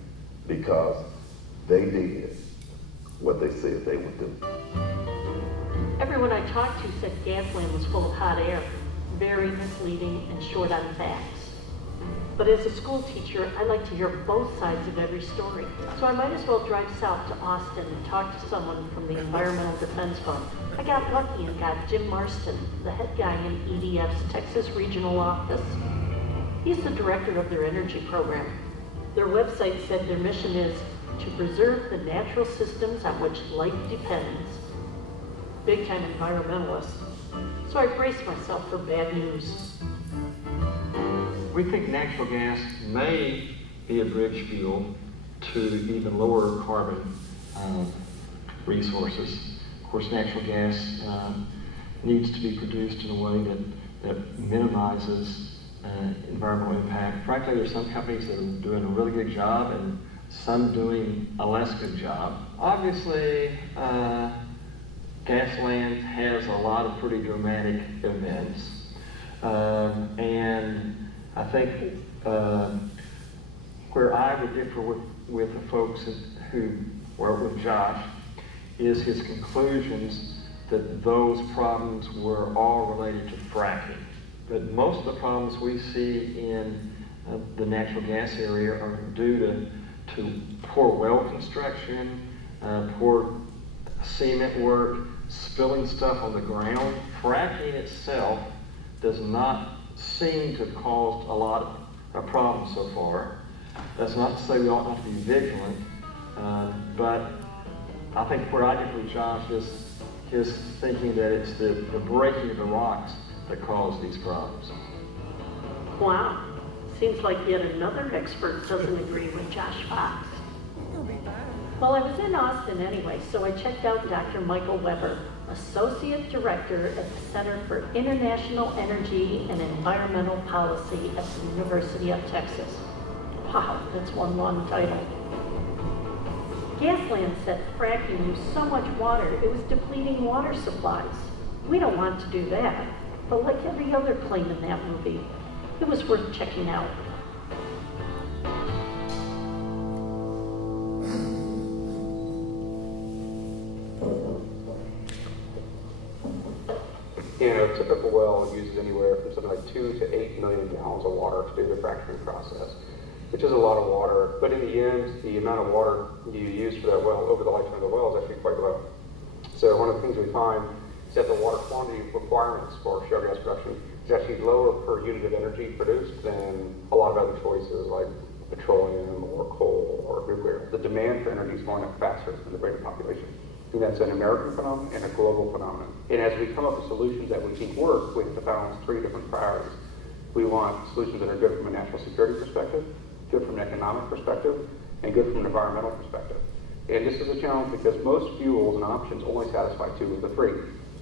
because they did what they said they would do. Everyone I talked to said Gasland was full of hot air, very misleading and short on facts. But as a school teacher, I like to hear both sides of every story. So I might as well drive south to Austin and talk to someone from the Environmental Defense Fund. I got lucky and got Jim Marston, the head guy in EDF's Texas Regional Office. He's the director of their energy program. Their website said their mission is to preserve the natural systems on which life depends. Big-time environmentalists. So I braced myself for bad news. We think natural gas may be a bridge fuel to even lower carbon resources. Of course, natural gas needs to be produced in a way that minimizes environmental impact. Frankly, there's some companies that are doing a really good job and some doing a less good job. Obviously, Gasland has a lot of pretty dramatic events. And I think where I would differ with the folks who work with Josh is his conclusions that those problems were all related to fracking. But most of the problems we see in the natural gas area are due to poor well construction, poor cement work, spilling stuff on the ground. Fracking itself does not seem to have caused a lot of problems so far. That's not to say we ought not to be vigilant, but I think where I get with Josh is his thinking that it's the breaking of the rocks that cause these problems. Wow, seems like yet another expert doesn't agree with Josh Fox. Well, I was in Austin anyway, so I checked out Dr. Michael Weber, Associate Director at the Center for International Energy and Environmental Policy at the University of Texas. Wow, that's one long title. Gasland said fracking used so much water, it was depleting water supplies. We don't want to do that, but like every other claim in that movie, it was worth checking out. You know, a typical well uses anywhere from something like 2 to 8 million gallons of water to do the fracturing process, which is a lot of water. But in the end, the amount of water you use for that well over the lifetime of the well is actually quite low. So one of the things we find is that the water quantity requirements for shale gas production is actually lower per unit of energy produced than a lot of other choices like petroleum or coal or nuclear. The demand for energy is going up faster than the rate of population. And that's an American phenomenon and a global phenomenon. And as we come up with solutions that we think work, we have to balance 3 different priorities. We want solutions that are good from a national security perspective, good from an economic perspective, and good from an environmental perspective. And this is a challenge because most fuels and options only satisfy 2 of the 3.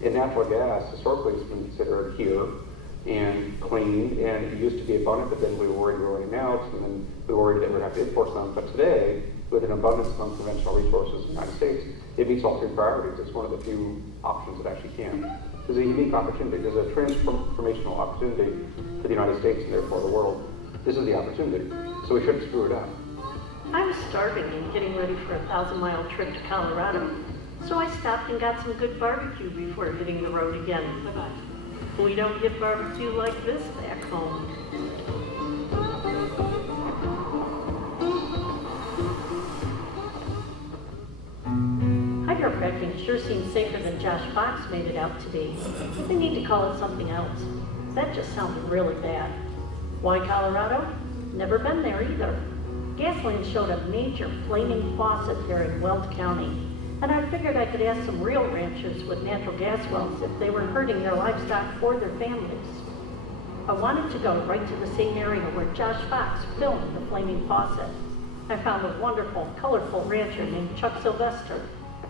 And natural gas historically has been considered here and clean, and it used to be abundant, but then we were worried we were running out, and then we worried that we'd have to import some. But today, with an abundance of unconventional resources in the United States, it meets all 3 priorities. It's one of the few options that actually can. There's a unique opportunity. There's a transformational opportunity for the United States and therefore the world. This is the opportunity, so we shouldn't screw it up. I was starving and getting ready for a 1,000-mile trip to Colorado, so I stopped and got some good barbecue before hitting the road again. We don't get barbecue like this back home. Hydrofracking sure seems safer than Josh Fox made it out to be. They need to call it something else. That just sounded really bad. Why Colorado? Never been there either. Gasland showed a major flaming faucet here in Weld County, and I figured I could ask some real ranchers with natural gas wells if they were hurting their livestock for their families. I wanted to go right to the same area where Josh Fox filmed the flaming faucet. I found a wonderful, colorful rancher named Chuck Sylvester.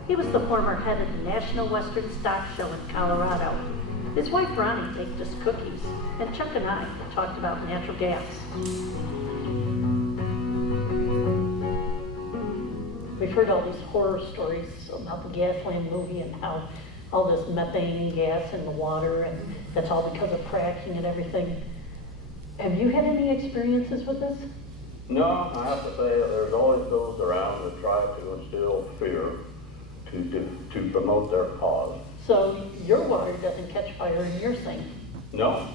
He was the former head of the National Western Stock Show in Colorado. His wife Ronnie baked us cookies, and Chuck and I talked about natural gas. We've heard all these horror stories about the Gasland movie and how all this methane gas in the water, and that's all because of fracking and everything. Have you had any experiences with this? No, I have to say that there's always those around that try to instill fear to promote their cause. So your water doesn't catch fire in your sink? No.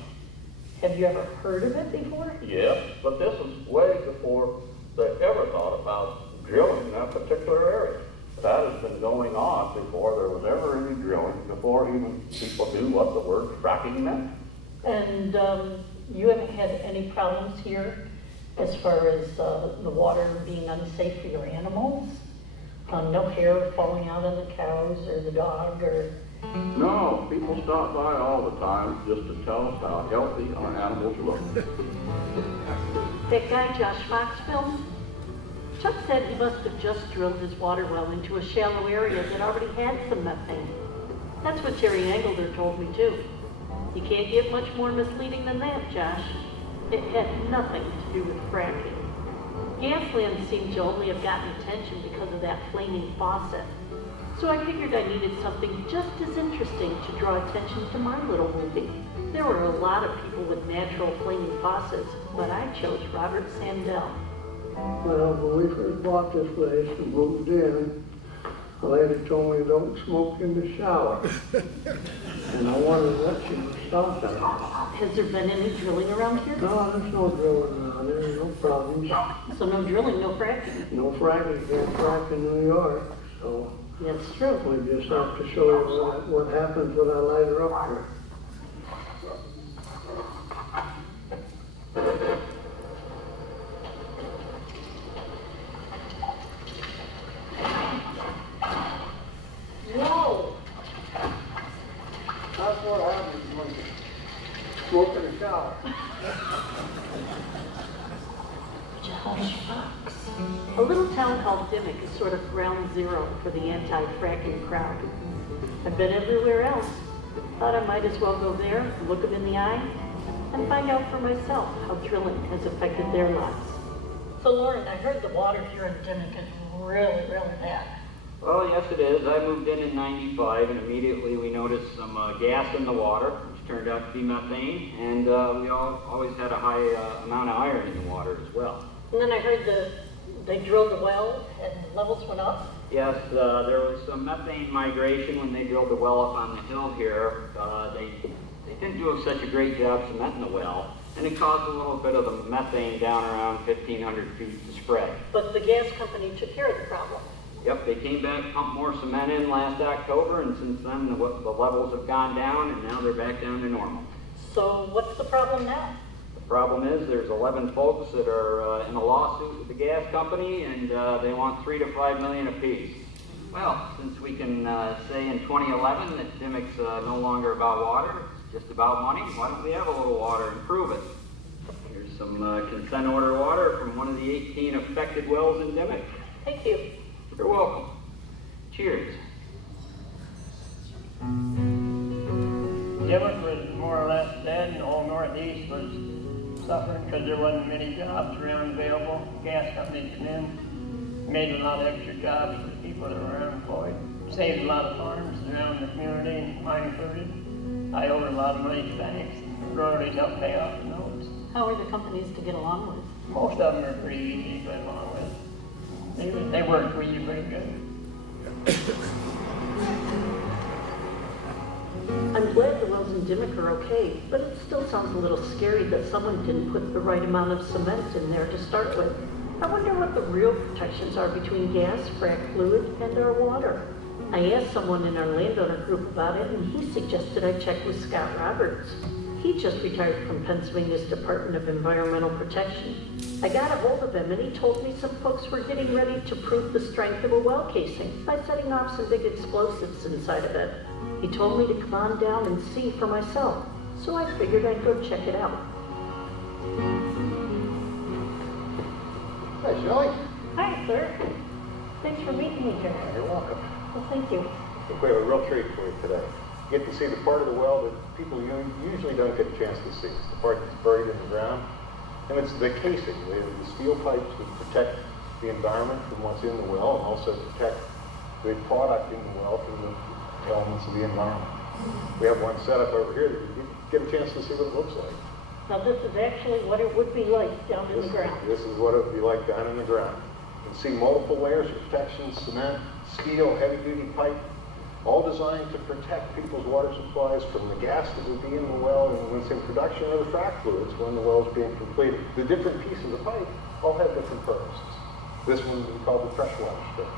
Have you ever heard of it before? Yes, but this is way before they ever thought about drilling in that particular area. That has been going on before there was ever any drilling, before even people knew what the word fracking meant. And you haven't had any problems here as far as the water being unsafe for your animals? No hair falling out on the cows or the dog or... No, people stop by all the time just to tell us how healthy our animals look. That guy Josh Fox filmed? Chuck said he must have just drilled his water well into a shallow area that already had some methane. That's what Terry Engelder told me too. You can't get much more misleading than that, Josh. It had nothing to do with fracking. Gasland seemed to only have gotten attention because of that flaming faucet. So I figured I needed something just as interesting to draw attention to my little movie. There were a lot of people with natural flaming faucets, but I chose Robert Sandell. Well, when we first bought this place and moved in, the lady told me don't smoke in the shower. And I wondered what she would stop that. Has there been any drilling around here? No, there's no drilling around here, no problems. So no drilling, no fracking? No fracking, can't frack in New York, so. That's true. We just have to show you what happens when I light her up here. little town called Dimmick is sort of ground zero for the anti-fracking crowd. I've been everywhere else. Thought I might as well go there, look them in the eye, and find out for myself how drilling has affected their lives. So Lauren, I heard the water here in Dimmick is really, really bad. Well, yes it is. I moved in '95 and immediately we noticed some gas in the water, which turned out to be methane, and we always had a high amount of iron in the water as well. And then I heard they drilled the well and levels went up. Yes, there was some methane migration when they drilled the well up on the hill here. They didn't do such a great job cementing the well, and it caused a little bit of the methane down around 1,500 feet to spread. But the gas company took care of the problem. Yep, they came back, pumped more cement in last October, and since then the levels have gone down, and now they're back down to normal. So what's the problem now? The problem is there's 11 folks that are in a lawsuit with the gas company, and they want $3 to $5 million apiece. Well, since we can say in 2011 that Dimmick's no longer about water, it's just about money, why don't we have a little water and prove it? Here's some consent order water from one of the 18 affected wells in Dimmick. Thank you. You're welcome. Cheers. Dimmick was more or less dead, and the whole northeast was suffering because there wasn't many jobs around available. Gas companies came in, made a lot of extra jobs for the people that were unemployed, saved a lot of farms around the community, mine included. I owed a lot of money to banks, and royalties helped pay off the notes. How are the companies to get along with? Most of them are pretty easy to get along with. They work for you pretty good. I'm glad the wells in Dimmick are okay, but it still sounds a little scary that someone didn't put the right amount of cement in there to start with. I wonder what the real protections are between gas, frac fluid, and our water. I asked someone in our landowner group about it, and he suggested I check with Scott Roberts. He just retired from Pennsylvania's Department of Environmental Protection. I got a hold of him, and he told me some folks were getting ready to prove the strength of a well casing by setting off some big explosives inside of it. He told me to come on down and see for myself, so I figured I'd go check it out. Hi, Shelley. Hi, sir. Thanks for meeting me here. You're welcome. Well, thank you. I think we have a real treat for you today. You get to see the part of the well that people usually don't get a chance to see. It's the part that's buried in the ground. And it's the casing, the steel pipes that protect the environment from what's in the well and also protect the product in the well from the elements of the environment. We have one set up over here that you get a chance to see what it looks like. Now this is actually what it would be like down in the ground. This is what it would be like down in the ground. You can see multiple layers of protection, cement, steel, heavy-duty pipe, all designed to protect people's water supplies from the gas that would be in the well and when it's in production or the frac fluids when the well is being completed. The different pieces of pipe all have different purposes. This one we call the freshwater strip.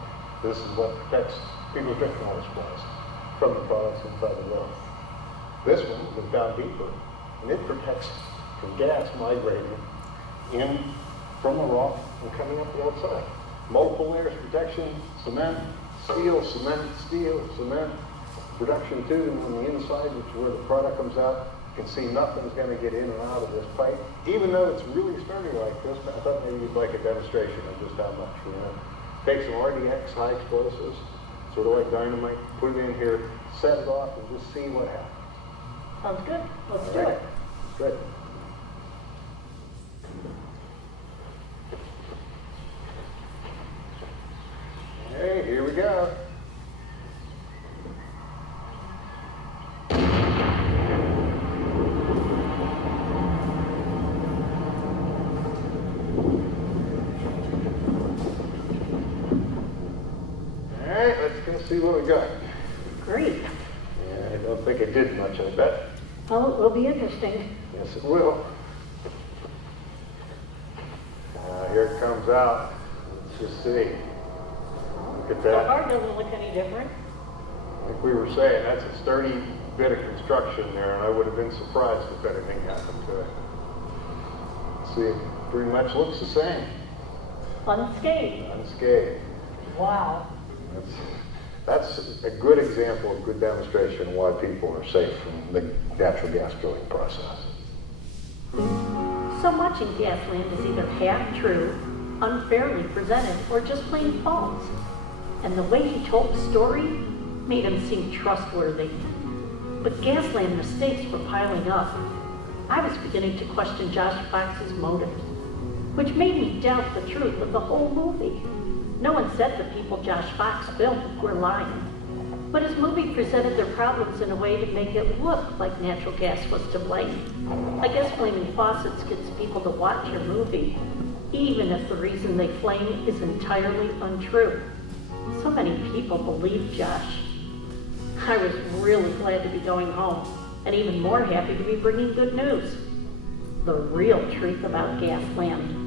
This is what protects people's drinking water supplies from the products inside the well. This one goes down deeper and it protects from gas migrating in from the rock and coming up the outside. Multiple layers of protection, cement, steel, cement, production tube on the inside, which is where the product comes out. You can see nothing's going to get in and out of this pipe. Even though it's really sturdy like this, I thought maybe you'd like a demonstration of just how much, Take some RDX high explosives, sort of like dynamite, put it in here, set it off, and just see what happens. Sounds good. Let's do it. Good. Okay, here we go. All right, let's go see what we got. Great. Yeah, I don't think it did much, I bet. Well, it will be interesting. Yes, it will. Here it comes out. Let's just see. Look at So that. far, it doesn't look any different. Like we were saying, that's a sturdy bit of construction there, and I would have been surprised if anything happened to it. See, it pretty much looks the same. Unscathed. Unscathed. Wow. That's a good example, a good demonstration of why people are safe from the natural gas drilling process. So much in Gasland is either half true unfairly presented, or just plain false. And the way he told the story made him seem trustworthy. But Gasland mistakes were piling up. I was beginning to question Josh Fox's motives, which made me doubt the truth of the whole movie. No one said the people Josh Fox filmed were lying, but his movie presented their problems in a way to make it look like natural gas was to blame. I guess blaming faucets gets people to watch your movie, even if the reason they flame is entirely untrue. So many people believe Josh. I was really glad to be going home, and even more happy to be bringing good news. The real truth about Gasland.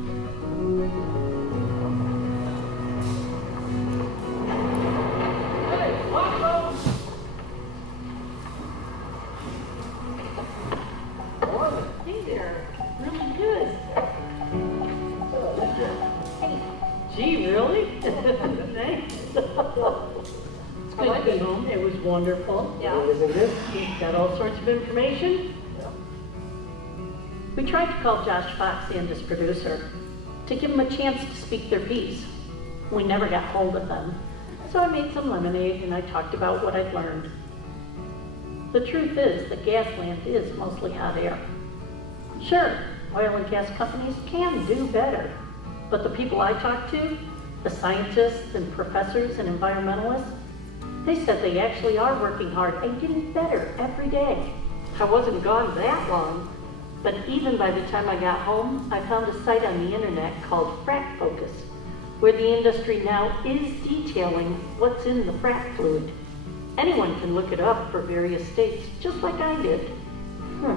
Hey there, really good. Hey, gee, really? Thanks. It's good to be home. It was wonderful. Yeah. Isn't it? You've got all sorts of information. We tried to call Josh Fox and his producer to give them a chance to speak their piece. We never got hold of them, so I made some lemonade and I talked about what I'd learned. The truth is that Gasland is mostly hot air. Sure, oil and gas companies can do better, but the people I talked to, the scientists and professors and environmentalists, they said they actually are working hard and getting better every day. I wasn't gone that long, but even by the time I got home, I found a site on the internet called Frack Focus, where the industry now is detailing what's in the frack fluid. Anyone can look it up for various states, just like I did. I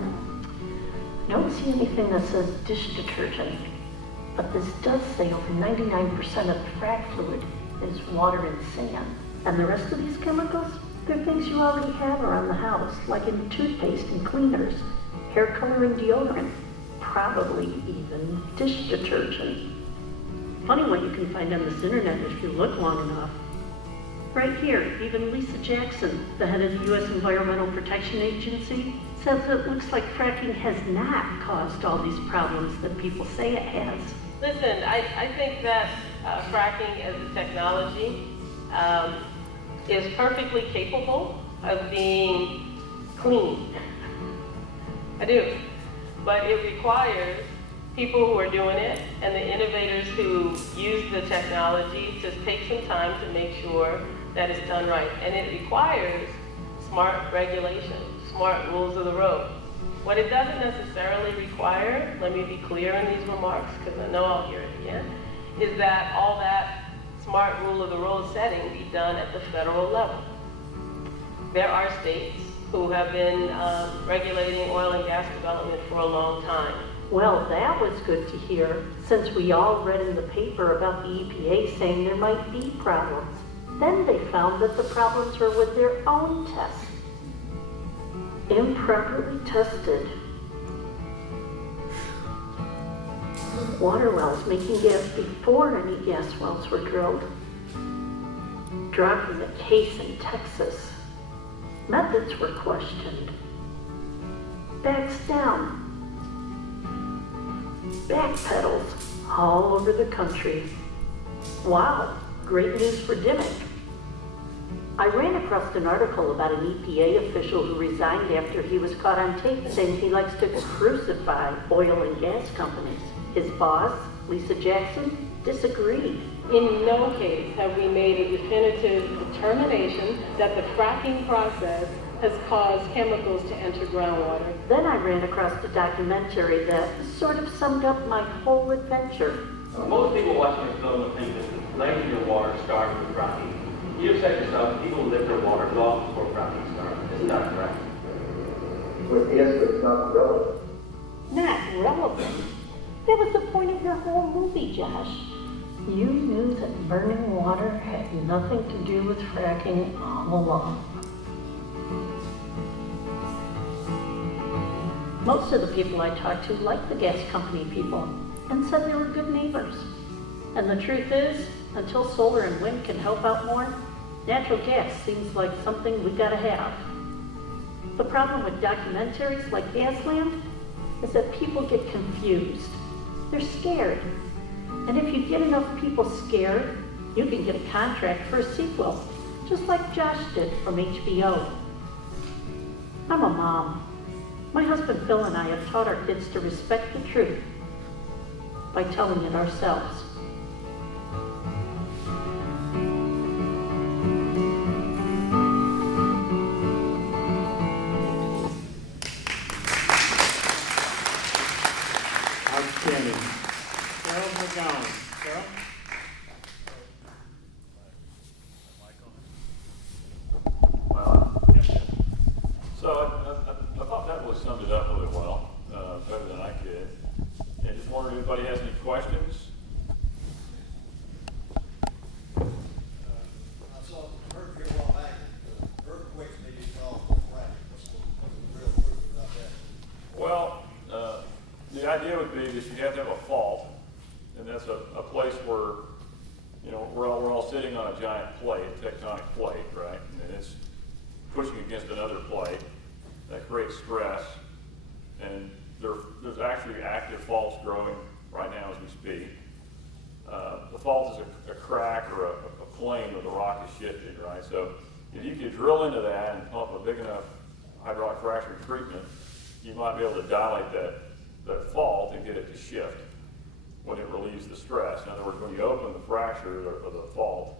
don't see anything that says dish detergent, but this does say over 99% of the frack fluid is water and sand. And the rest of these chemicals, they're things you already have around the house, like in toothpaste and cleaners, hair color and deodorant, probably even dish detergent. Funny what you can find on this internet if you look long enough. Right here, even Lisa Jackson, the head of the U.S. Environmental Protection Agency, says it looks like fracking has not caused all these problems that people say it has. Listen, I think that fracking as a technology is perfectly capable of being clean. I do. But it requires people who are doing it and the innovators who use the technology to take some time to make sure that it's done right. And it requires smart regulation, smart rules of the road. What it doesn't necessarily require, let me be clear in these remarks because I know I'll hear it again, is that all that smart rule of the road setting be done at the federal level. There are states who have been regulating oil and gas development for a long time. Well, that was good to hear, since we all read in the paper about the EPA saying there might be problems. Then they found that the problems were with their own tests. Improperly tested. Water wells making gas before any gas wells were drilled. Dropping a case in Texas. Methods were questioned. Backs down. Backpedals all over the country. Wow, great news for Dimmick. I ran across an article about an EPA official who resigned after he was caught on tape saying he likes to crucify oil and gas companies. His boss, Lisa Jackson, disagreed. In no case have we made a definitive determination that the fracking process has caused chemicals to enter groundwater. Then I ran across a documentary that sort of summed up my whole adventure. Most people watching this film would think that laying your water started with fracking. You've said yourself, people lift their water long before fracking started. Isn't that correct? Well, yes, but it's not relevant. Not relevant? That was the point of your whole movie, Josh. You knew that burning water had nothing to do with fracking all along. Most of the people I talked to liked the gas company people and said they were good neighbors. And the truth is, until solar and wind can help out more, natural gas seems like something we gotta have. The problem with documentaries like Gasland is that people get confused. They're scared. And if you get enough people scared, you can get a contract for a sequel, just like Josh did from HBO. I'm a mom. My husband Phil and I have taught our kids to respect the truth by telling it ourselves. Outstanding. Carol McGowen. Carol? So I thought that really summed it up really well, better than I could. And just wondered if anybody has any questions. I heard here a while back, earthquakes may be caused by fracking. What's the real truth about that? Well, the idea would be that you have to have a fault, and that's a place where, you know, we're all sitting on a giant plate, a tectonic plate, right? And it's pushing against another plate that creates stress, and there's actually active faults growing right now as we speak. The fault is a crack or a plane where the rock is shifting, right? So if you could drill into that and pump a big enough hydraulic fracturing treatment, you might be able to dilate that fault and get it to shift when it relieves the stress. In other words, when you open the fracture or the fault,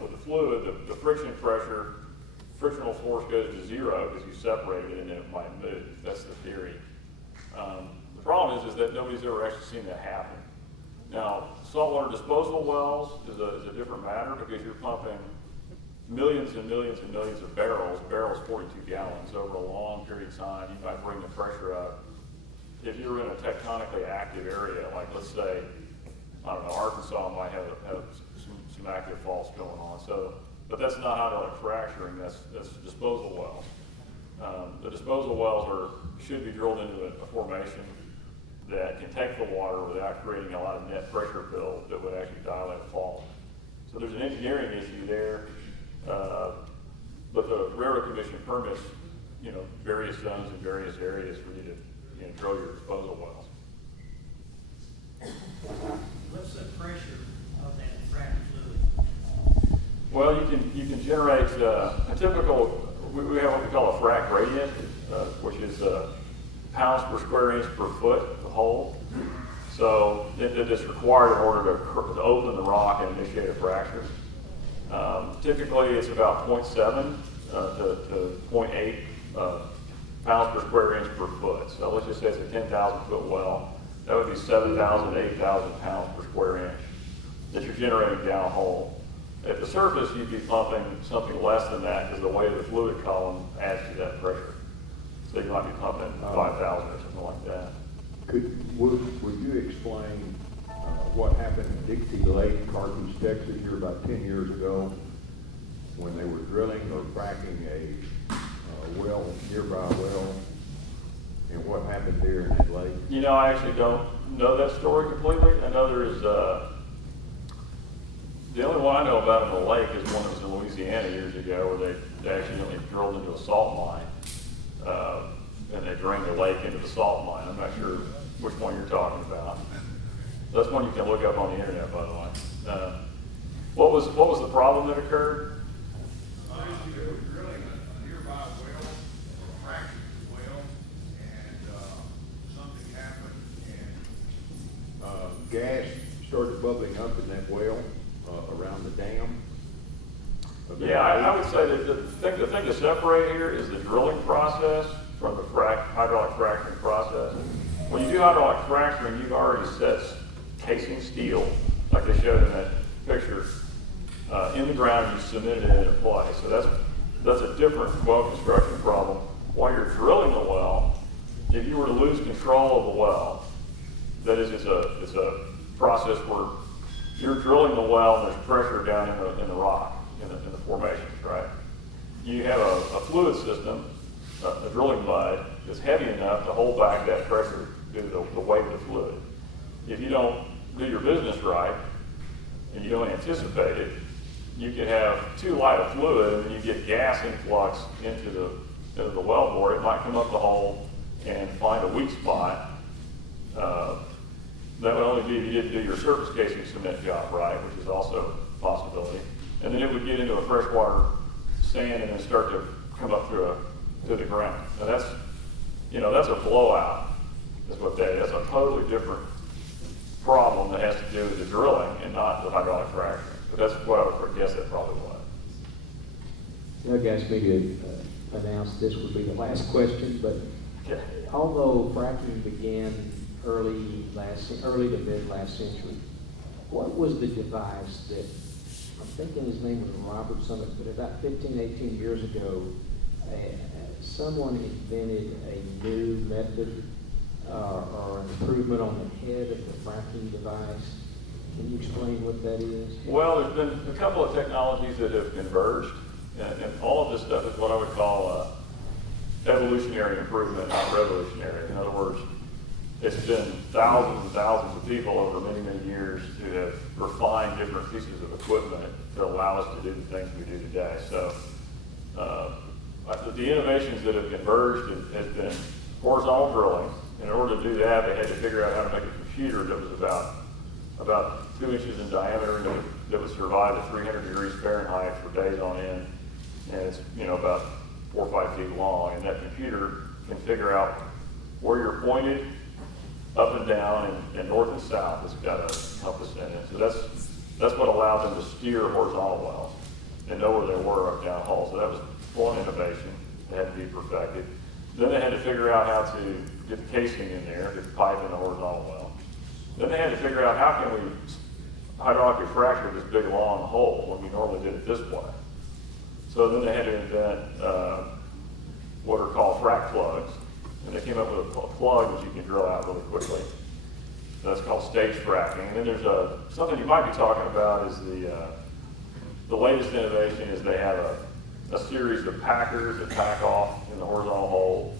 with the fluid, the friction pressure, frictional force goes to zero because you separated it and then it might move. That's the theory. The problem is that nobody's ever actually seen that happen. Now, saltwater disposal wells is a different matter because you're pumping millions and millions and millions of barrels 42 gallons over a long period of time. You might bring the pressure up. If you're in a tectonically active area, like let's say, I don't know, Arkansas might have some active faults going on. So, but that's not hydraulic fracturing, that's disposal wells. The disposal wells should be drilled into a formation that can take the water without creating a lot of net pressure build that would actually dilate a fault. So there's an engineering issue there, but the Railroad Commission permits, you know, various zones in various areas for you to, you know, drill your disposal wells. What's the pressure of that frac fluid? Well, you can generate a typical. We have what we call a frac gradient, which is pounds per square inch per foot the hole. So it is required in order to open the rock and initiate a fracture. Typically, it's about 0.7 to 0.8 pounds per square inch per foot. So let's just say it's a 10,000 foot well. That would be 7,000 to 8,000 pounds per square inch that you're generating down a hole. At the surface, you'd be pumping something less than that because the weight of the fluid column adds to that pressure. So you might be pumping 5,000 or something like that. Would you explain what happened in Dixie Lake, Carthage, Texas, here about 10 years ago when they were drilling or fracking a nearby well, and what happened there in that lake? You know, I actually don't know that story completely. I know there is, the only one I know about in the lake is one that was in Louisiana years ago where they accidentally drilled into a salt mine, and they drained the lake into the salt mine. I'm not sure which one you're talking about. That's one you can look up on the internet, by the way. What was the problem that occurred? They were drilling a nearby well, a fractured well, and something happened, and Gas started bubbling up in that well around the dam. Yeah, I would say that the thing to separate here is the drilling process from the hydraulic fracturing process. When you do hydraulic fracturing, you've already set casing steel, like they showed in that picture, in the ground, and you cemented it into place. So that's a different well construction problem. While you're drilling the well, if you were to lose control of the well, that is, it's a process where you're drilling the well and there's pressure down in the rock, in the formations, right? You have a fluid system, a drilling mud that's heavy enough to hold back that pressure due to the weight of the fluid. If you don't do your business right and you don't anticipate it, you could have too light a fluid and you get gas influx into the wellbore. It might come up the hole and find a weak spot that would only be if you didn't do your surface casing cement job right, which is also a possibility. And then it would get into a freshwater sand and then start to come up to the ground. Now that's, that's a blowout, is what that is. That's a totally different problem that has to do with the drilling and not the hydraulic fracturing. But that's what I would guess that probably was. Doug asked me to announce this would be the last question, but although fracking began early to mid last century, what was the device that, I'm thinking his name was Robert Summit, but about 15, 18 years ago, someone invented a new method or an improvement on the head of the fracking device. Can you explain what that is? Well, there's been a couple of technologies that have converged, and all of this stuff is what I would call evolutionary improvement, not revolutionary. In other words, it's been thousands and thousands of people over many, many years who have refined different pieces of equipment to allow us to do the things we do today. So the innovations that have converged has been horizontal drilling. In order to do that, they had to figure out how to make a computer that was about 2 inches in diameter and that would survive at 300 degrees Fahrenheit for days on end. And it's, about 4 or 5 feet long. And that computer can figure out where you're pointed, up and down, and north and south. It's got a compass in it. So that's what allowed them to steer horizontal wells and know where they were up down hole. So that was one innovation that had to be perfected. Then they had to figure out how to get the casing in there, get the pipe in the horizontal well. Then they had to figure out how can we hydraulically fracture this big long hole when we normally did it this way. So then they had to invent what are called frac plugs. And they came up with a plug that you can drill out really quickly. That's called stage fracking. And then there's something you might be talking about is the latest innovation is they have a series of packers that pack off in the horizontal hole,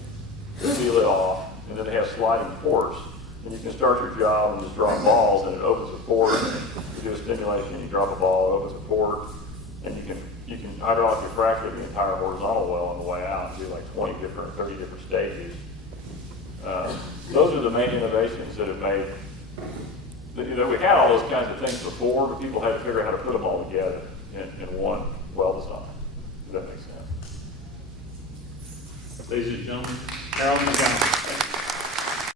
seal it off, and then they have sliding ports. And you can start your job and just drop balls, and it opens a port. You do a stimulation, and you drop a ball, it opens a port, and you can hydraulically fracture the entire horizontal well on the way out and do like 30 different stages. Those are the main innovations that have made. We had all those kinds of things before, but people had to figure out how to put them all together in one well design. If that makes sense. Ladies and gentlemen, Harold McGowen.